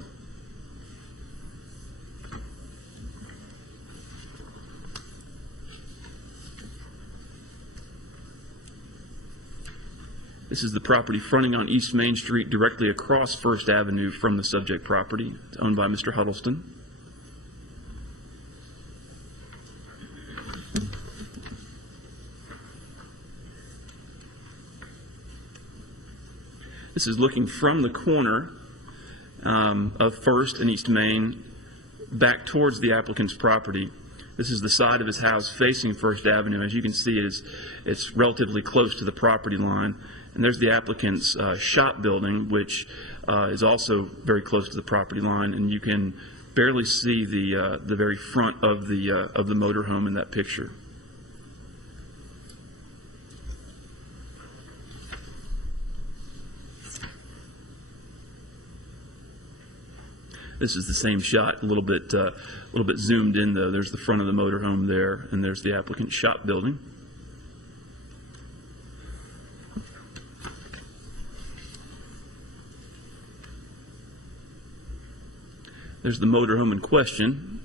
This is the property fronting on East Main Street directly across First Avenue from the subject property. It's owned by Mr. Huddleston. This is looking from the corner of First and East Main back towards the applicant's property. This is the side of his house facing First Avenue. As you can see, it's relatively close to the property line. And there's the applicant's shop building, which is also very close to the property line, and you can barely see the very front of the motorhome in that picture. This is the same shot, a little bit zoomed in though. There's the front of the motorhome there, and there's the applicant's shop building. There's the motorhome in question.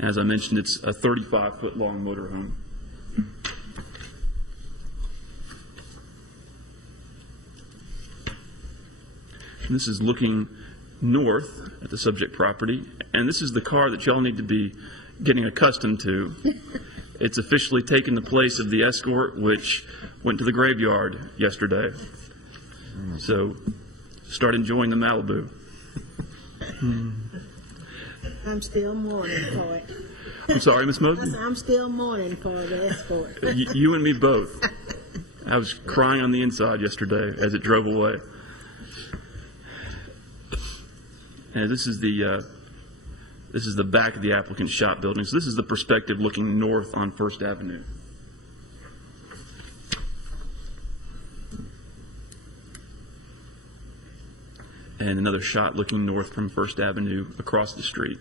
As I mentioned, it's a 35-foot long motorhome. And this is looking north at the subject property, and this is the car that y'all need to be getting accustomed to. It's officially taken the place of the Escort, which went to the graveyard yesterday. So start enjoying the Malibu. I'm still mourning for it. I'm sorry, Miss Mosley? I'm still mourning for the Escort. You and me both. I was crying on the inside yesterday as it drove away. And this is the back of the applicant's shop building. So this is the perspective looking north on First Avenue. And another shot looking north from First Avenue across the street.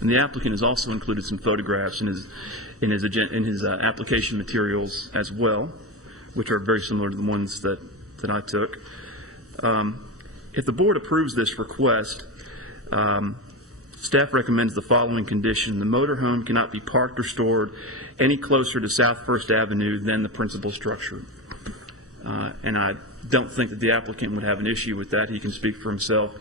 And the applicant has also included some photographs in his application materials as well, which are very similar to the ones that I took. If the board approves this request, staff recommends the following condition: the motorhome cannot be parked or stored any closer to South First Avenue than the principal structure. And I don't think that the applicant would have an issue with that. He can speak for himself.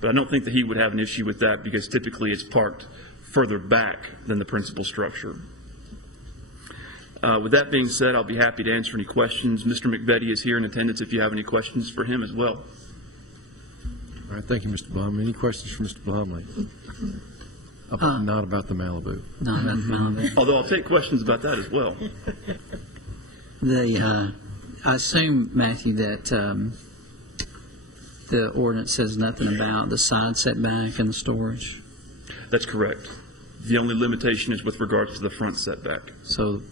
But I don't think that he would have an issue with that because typically it's parked further back than the principal structure. With that being said, I'll be happy to answer any questions. Mr. McVetti is here in attendance if you have any questions for him as well. All right, thank you, Mr. Blomley. Any questions for Mr. Blomley? Not about the Malibu. Not about the Malibu. Although I'll take questions about that as well. I assume, Matthew, that the ordinance says nothing about the side setback and the storage. That's correct. The only limitation is with regards to the front setback. So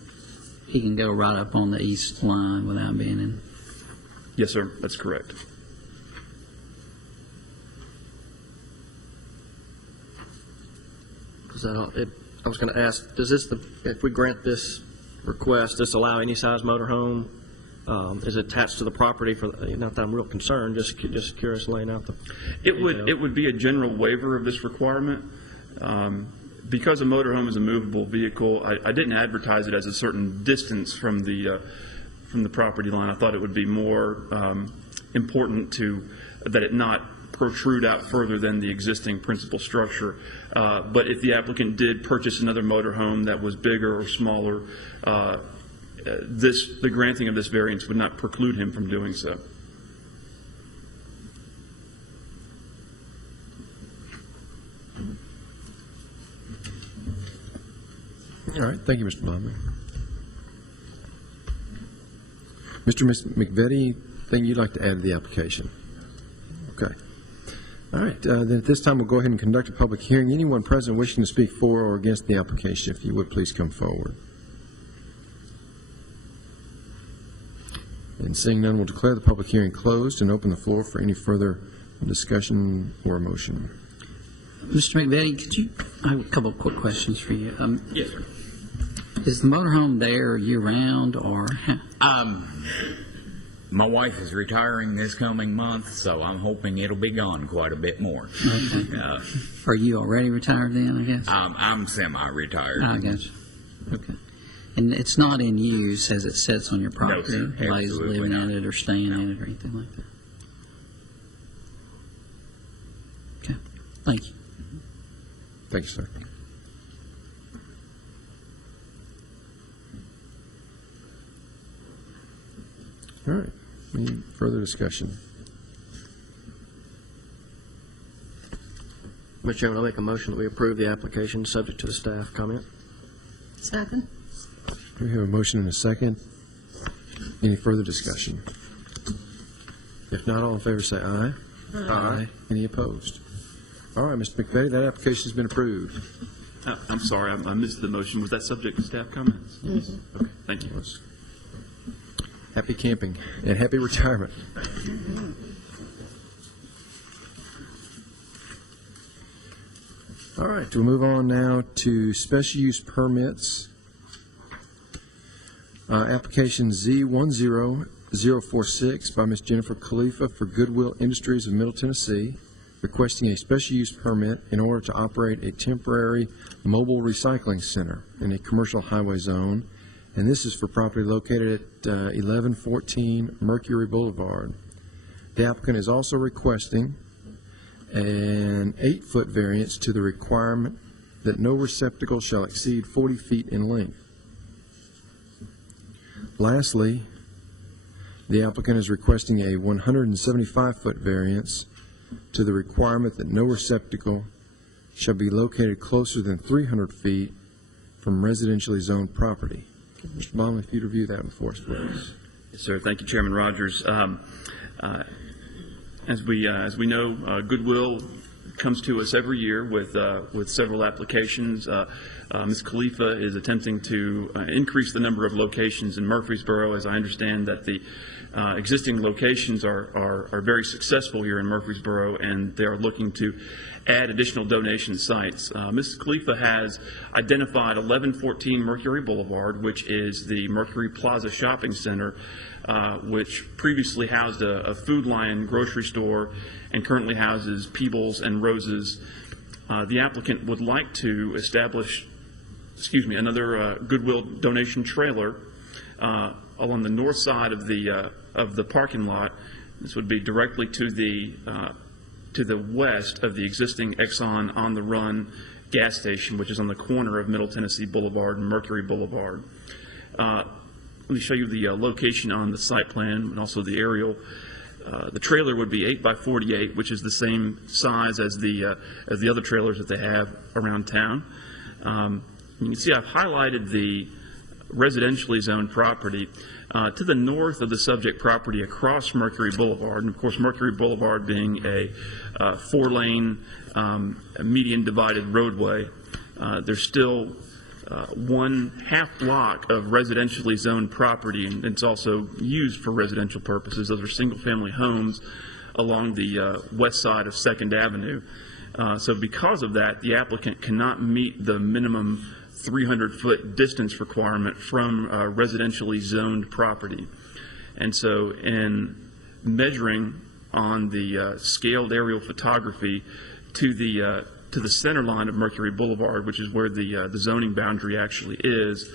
he can go right up on the east line without being in. Yes, sir, that's correct. Is that all? I was going to ask, does this, if we grant this request, does this allow any size motorhome? Is it attached to the property? For not that I'm real concerned, just curious, laying out the. It would be a general waiver of this requirement. Because a motorhome is a movable vehicle, I didn't advertise it as a certain distance from the property line. I thought it would be more important that it not protrude out further than the existing principal structure. But if the applicant did purchase another motorhome that was bigger or smaller, the granting of this variance would not preclude him from doing so. All right, thank you, Mr. Blomley. Mr. McVetti, anything you'd like to add to the application? Okay. All right, then at this time we'll go ahead and conduct a public hearing. Anyone present wishing to speak for or against the application, if you would please come forward. And seeing none, we'll declare the public hearing closed and open the floor for any further discussion or motion. Mr. McVetti, I have a couple of quick questions for you. Yes, sir. Is the motorhome there year-round, or? My wife is retiring this coming month, so I'm hoping it'll be gone quite a bit more. Okay. Are you already retired then, I guess? I'm semi-retired. I got you. Okay. And it's not in use as it sits on your property? No, Nobody's absolutely living not. in it or staying in it or anything like that? Okay. Thank you. Thank you, sir. All right. Any further discussion? Mr. Chairman, I'll make a motion that we approve the application subject to the staff comment. Second? We have a motion and a second. Any further discussion? If not, all in favor say aye. Aye. Any opposed? All right, Mr. McVeigh, that application has been approved. I'm sorry, I missed the motion. Was that subject to staff comments? Mm-hmm. Okay, thank you. Happy camping and happy retirement. All right, we'll move on now to special use permits. Application Z10046 by Ms. Jennifer Khalifa for Goodwill Industries of Middle Tennessee, requesting a special use permit in order to operate a temporary mobile recycling center in a commercial highway zone. And this is for property located at 1114 Mercury Boulevard. The applicant is also requesting an 8-foot variance to the requirement that no receptacle shall exceed 40 feet in length. Lastly, the applicant is requesting a 175-foot variance to the requirement that no receptacle shall be located closer than 300 feet from residentially zoned property. Mr. Blomley, if you'd review that for us, please. Yes, sir. Thank you, Chairman Rogers. As we know, Goodwill comes to us every year with several applications. Ms. Khalifa is attempting to increase the number of locations in Murfreesboro, as I understand that the existing locations are very successful here in Murfreesboro, and they are looking to add additional donation sites. Ms. Khalifa has identified 1114 Mercury Boulevard, which is the Mercury Plaza Shopping Center, which previously housed a Food Lion grocery store and currently houses Peebles and Rose's. The applicant would like to establish, another Goodwill donation trailer along the north side of the parking lot. This would be directly to the west of the existing Exxon On the Run gas station, which is on the corner of Middle Tennessee Boulevard and Mercury Boulevard. Let me show you the location on the site plan and also the aerial. The trailer would be 8 by 48, which is the same size as the other trailers that they have around town. You can see I've highlighted the residentially zoned property to the north of the subject property across Mercury Boulevard. And of course, Mercury Boulevard being a 4-lane median divided roadway, there's still one half block of residentially zoned property, and it's also used for residential purposes. Those are single-family homes along the west side of 2nd Avenue. So because of that, the applicant cannot meet the minimum 300-foot distance requirement from residentially zoned property. And so in measuring on the scaled aerial photography to the center line of Mercury Boulevard, which is where the zoning boundary actually is,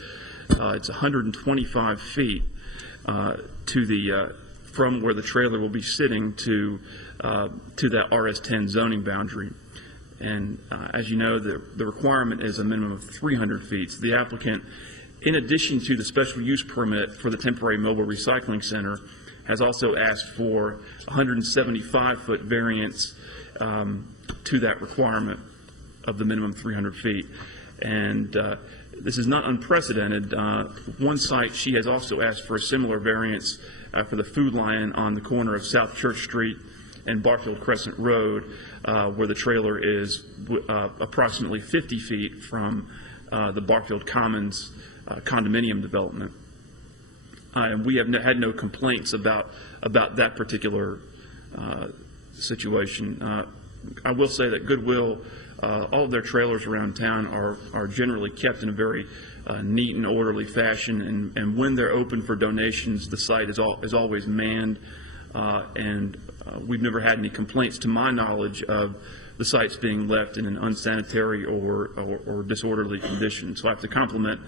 it's 125 feet to the from where the trailer will be sitting to that RS10 zoning boundary. And as you know, the requirement is a minimum of 300 feet. So the applicant, in addition to the special use permit for the temporary mobile recycling center, has also asked for 175-foot variance to that requirement of the minimum 300 feet. And this is not unprecedented. One site, she has also asked for a similar variance for the Food Lion on the corner of South Church Street and Barfield Crescent Road, where the trailer is approximately 50 feet from the Barfield Commons condominium development. And we have had no complaints about that particular situation. I will say that Goodwill, all of their trailers around town are generally kept in a very neat and orderly fashion, and when they're open for donations, the site is always manned, and we've never had any complaints, to my knowledge, of the sites being left in an unsanitary or disorderly condition. So I have to compliment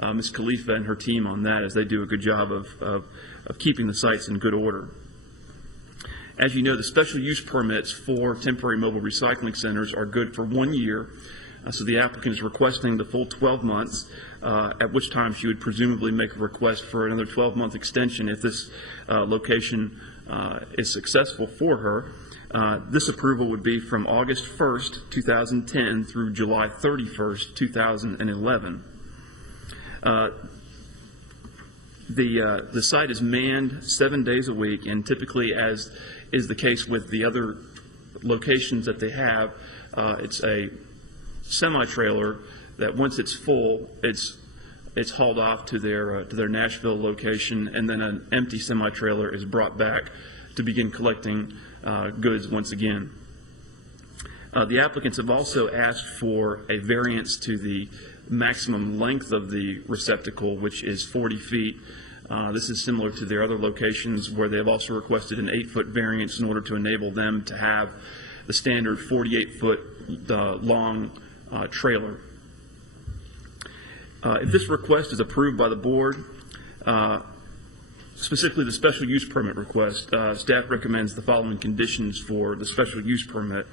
Ms. Khalifa and her team on that, as they do a good job of keeping the sites in good order. As you know, the special use permits for temporary mobile recycling centers are good for 1 year. So the applicant is requesting the full 12 months, at which time she would presumably make a request for another 12-month extension if this location is successful for her. This approval would be from August 1st, 2010 through July 31st, 2011. The site is manned 7 days a week, and typically, as is the case with the other locations that they have, it's a semi-trailer that once it's full, it's hauled off to their Nashville location, and then an empty semi-trailer is brought back to begin collecting goods once again. The applicants have also asked for a variance to the maximum length of the receptacle, which is 40 feet. This is similar to their other locations, where they have also requested an 8-foot variance in order to enable them to have the standard 48-foot long trailer. If this request is approved by the board, specifically the special use permit request, staff recommends the following conditions for the special use permit.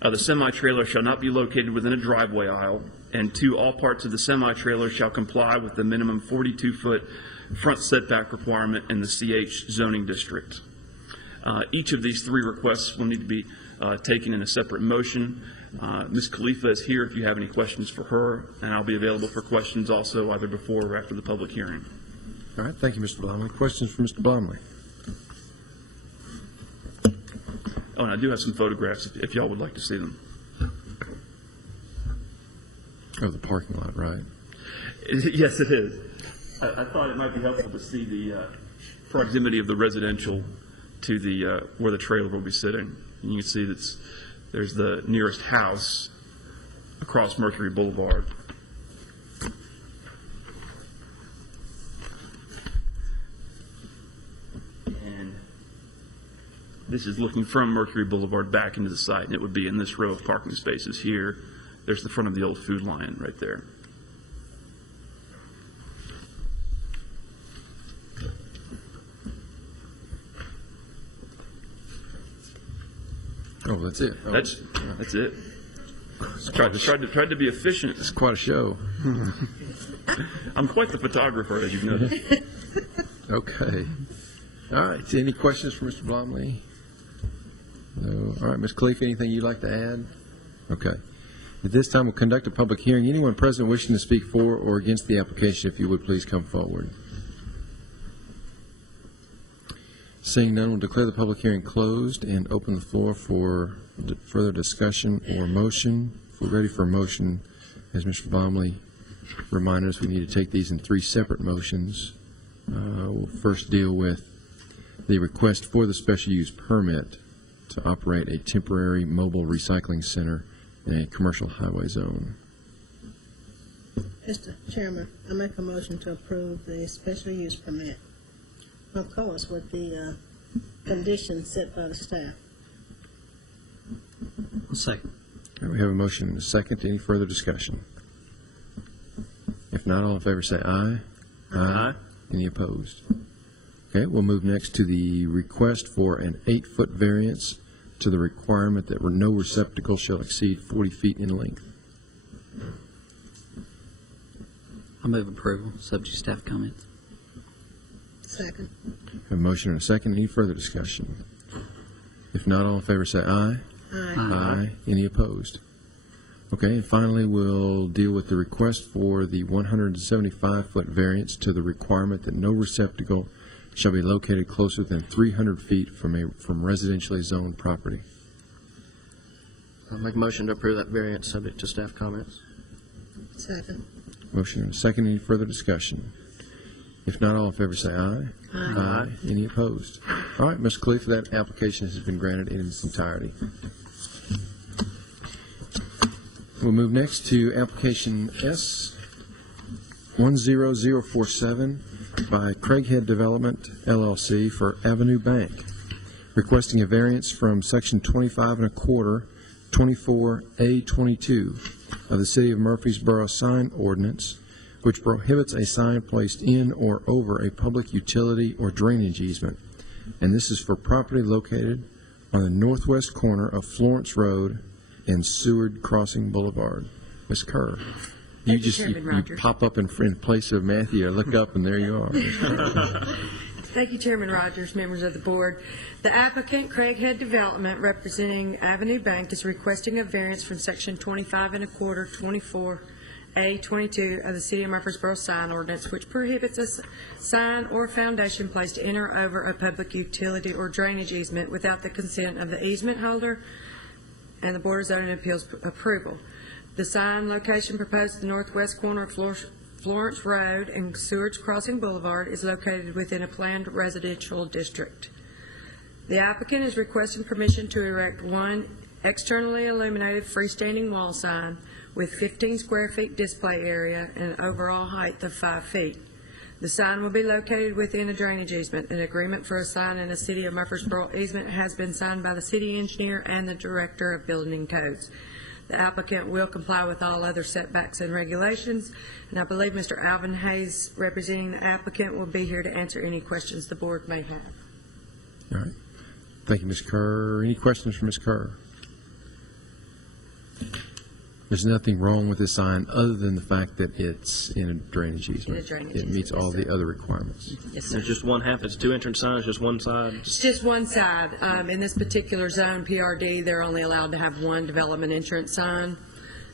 The semi-trailer shall not be located within a driveway aisle, and 2, all parts of the semi-trailer shall comply with the minimum 42-foot front setback requirement in the CH zoning district. Each of these 3 requests will need to be taken in a separate motion. Ms. Khalifa is here if you have any questions for her, and I'll be available for questions also either before or after the public hearing. All right, thank you, Mr. Blomley. Questions for Mr. Blomley? Oh, and I do have some photographs if y'all would like to see them. Oh, the parking lot, right? Yes, it is. I thought it might be helpful to see the proximity of the residential to the where the trailer will be sitting. And you can see that there's the nearest house across Mercury Boulevard. And this is looking from Mercury Boulevard back into the site, and it would be in this row of parking spaces here. There's the front of the old Food Lion right there. Oh, that's it. Oh. That's it. Tried to be efficient. It's quite a show. I'm quite the photographer, as you've noticed. Okay. All right. Any questions for Mr. Blomley? No. All right, Ms. Khalifa, anything you'd like to add? Okay. At this time, we'll conduct a public hearing. Anyone present wishing to speak for or against the application, if you would please come forward. Seeing none, we'll declare the public hearing closed and open the floor for further discussion or motion. If we're ready for a motion, as Mr. Baumley reminded us, we need to take these in 3 separate motions. We'll first deal with the request for the special use permit to operate a temporary mobile recycling center in a commercial highway zone. Mr. Chairman, I make a motion to approve the special use permit, of course, with the conditions set by the staff. I'll second. All right, we have a motion and a second. Any further discussion? If not, all in favor say aye. Aye. Any opposed? Okay, we'll move next to the request for an 8-foot variance to the requirement that no receptacle shall exceed 40 feet in length. I'll move approval, subject to staff comments. Second. A motion and a second. Any further discussion? If not, all in favor say aye. Aye. Aye. Any opposed? Okay, and finally, we'll deal with the request for the 175-foot variance to the requirement that no receptacle shall be located closer than 300 feet from residentially zoned property. I'll make a motion to approve that variance, subject to staff comments. Second. Motion and a second. Any further discussion? If not, all in favor say aye. Aye. Any opposed? All right, Mr. Khalif, that application has been granted in its entirety. We'll move next to application S10047 by Craighead Development, LLC for Avenue Bank, requesting a variance from Section 25 1/4, 24A22 of the City of Murfreesboro sign ordinance, which prohibits a sign placed in or over a public utility or drainage easement. And this is for property located on the northwest corner of Florence Road and Seward Crossing Boulevard. Ms. Kerr, you pop up in place of Matthew. I look up and there you are. Thank you, Chairman Rogers, members of the board. The applicant, Craighead Development, representing Avenue Bank, is requesting a variance from Section 25 1/4, 24A22 of the City of Murfreesboro sign ordinance, which prohibits a sign or foundation placed in or over a public utility or drainage easement without the consent of the easement holder and the Board of Zoning Appeals approval. The sign location proposed at the northwest corner of Florence Road and Seward's Crossing Boulevard is located within a planned residential district. The applicant is requesting permission to erect one externally illuminated freestanding wall sign with 15 square feet display area and an overall height of 5 feet. The sign will be located within a drainage easement. An agreement for a sign in the City of Murfreesboro easement has been signed by the city engineer and the Director of Building and Codes. The applicant will comply with all other setbacks and regulations, and I believe Mr. Alvin Hayes, representing the applicant, will be here to answer any questions the board may have. All right. Thank you, Ms. Kerr. Any questions for Ms. Kerr? There's nothing wrong with this sign other than the fact that it's in a drainage easement. It meets all the other requirements. Yes, sir. There's just one half. It's 2 entrance signs, just one side. It's just one side. In this particular zone, PRD, they're only allowed to have one development entrance sign.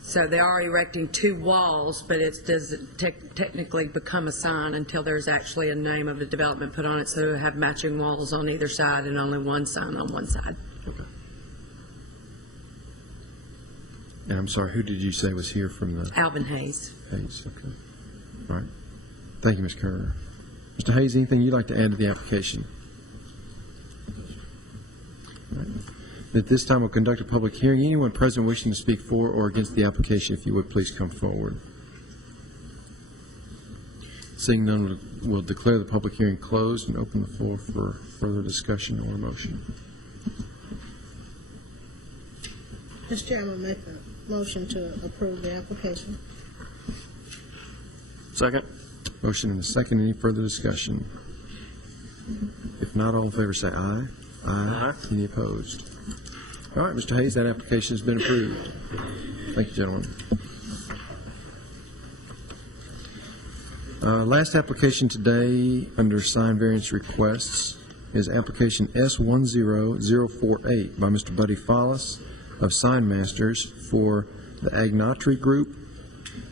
So they are erecting 2 walls, but it doesn't technically become a sign until there's actually a name of the development put on it. So they have matching walls on either side and only one sign on one side. Okay. And I'm sorry, who did you say was here from the? Alvin Hayes. Hayes, okay. All right. Thank you, Ms. Kerr. Mr. Hayes, anything you'd like to add to the application? All right. At this time, we'll conduct a public hearing. Anyone present wishing to speak for or against the application, if you would, please come forward. Seeing none, we'll declare the public hearing closed and open the floor for further discussion or motion. Mr. Chairman, make a motion to approve the application. Second. Motion and a second. Any further discussion? If not, all in favor say aye. Aye. Any opposed? All right, Mr. Hayes, that application has been approved. Thank you, gentlemen. Last application today under sign variance requests is application S10048 by Mr. Buddy Follis of Sign Masters for the Agnotri Group,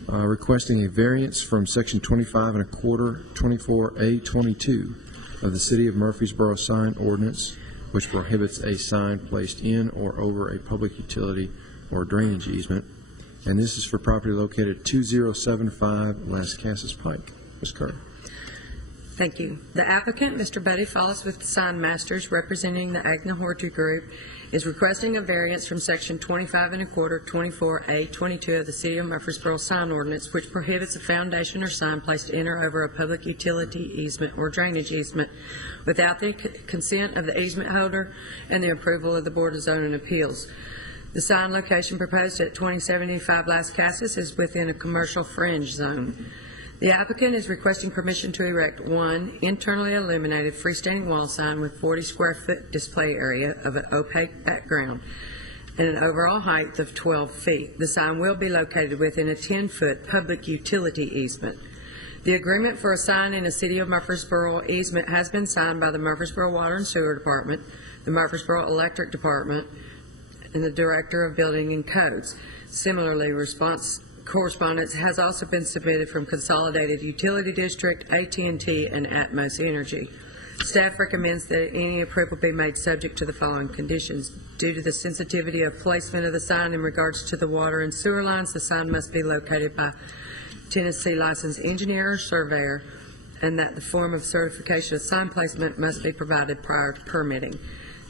requesting a variance from Section 25 1/4, 24A22 of the City of Murfreesboro sign ordinance, which prohibits a sign placed in or over a public utility or drainage easement. And this is for property located at 2075 Las Casas Pike. Ms. Kerr. Thank you. The applicant, Mr. Buddy Follis with the Sign Masters, representing the Agnotri Group, is requesting a variance from Section 25 1/4, 24A22 of the City of Murfreesboro sign ordinance, which prohibits a foundation or sign placed in or over a public utility easement or drainage easement without the consent of the easement holder and the approval of the Board of Zoning Appeals. The sign location proposed at 2075 Las Casas is within a commercial fringe zone. The applicant is requesting permission to erect one internally illuminated freestanding wall sign with 40 square foot display area of an opaque background and an overall height of 12 feet. The sign will be located within a 10-foot public utility easement. The agreement for a sign in the City of Murfreesboro easement has been signed by the Murfreesboro Water and Sewer Department, the Murfreesboro Electric Department, and the Director of Building and Codes. Similarly, correspondence has also been submitted from Consolidated Utility District, AT&T, and Atmos Energy. Staff recommends that any approval be made subject to the following conditions. Due to the sensitivity of placement of the sign in regards to the water and sewer lines, the sign must be located by Tennessee licensed engineer or surveyor, and that the form of certification of sign placement must be provided prior to permitting.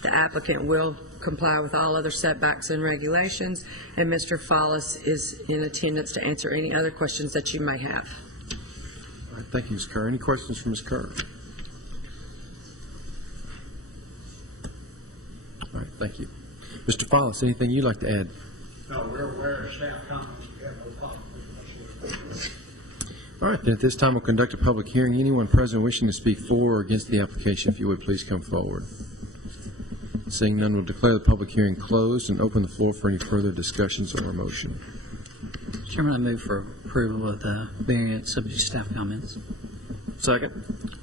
The applicant will comply with all other setbacks and regulations, and Mr. Follis is in attendance to answer any other questions that you may have. All right, thank you, Ms. Kerr. Any questions for Ms. Kerr? All right, thank you. Mr. Follis, anything you'd like to add? No, we're aware of staff comments. We have no problem. All right, then at this time we'll conduct a public hearing. Anyone present wishing to speak for or against the application, if you would please come forward. Seeing none, we'll declare the public hearing closed and open the floor for any further discussions or motion. Chairman, I move for approval of the variance subject to staff comments. Second.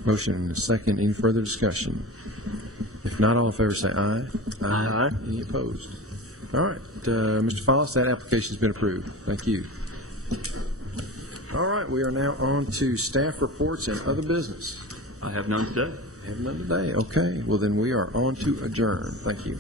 Motion and a second. Any further discussion? If not, all in favor say aye. Aye. Any opposed? All right, Mr. Follis, that application has been approved. Thank you. All right, we are now on to staff reports and other business. I have none today. Have none today. Okay, well then we are on to adjourn. Thank you.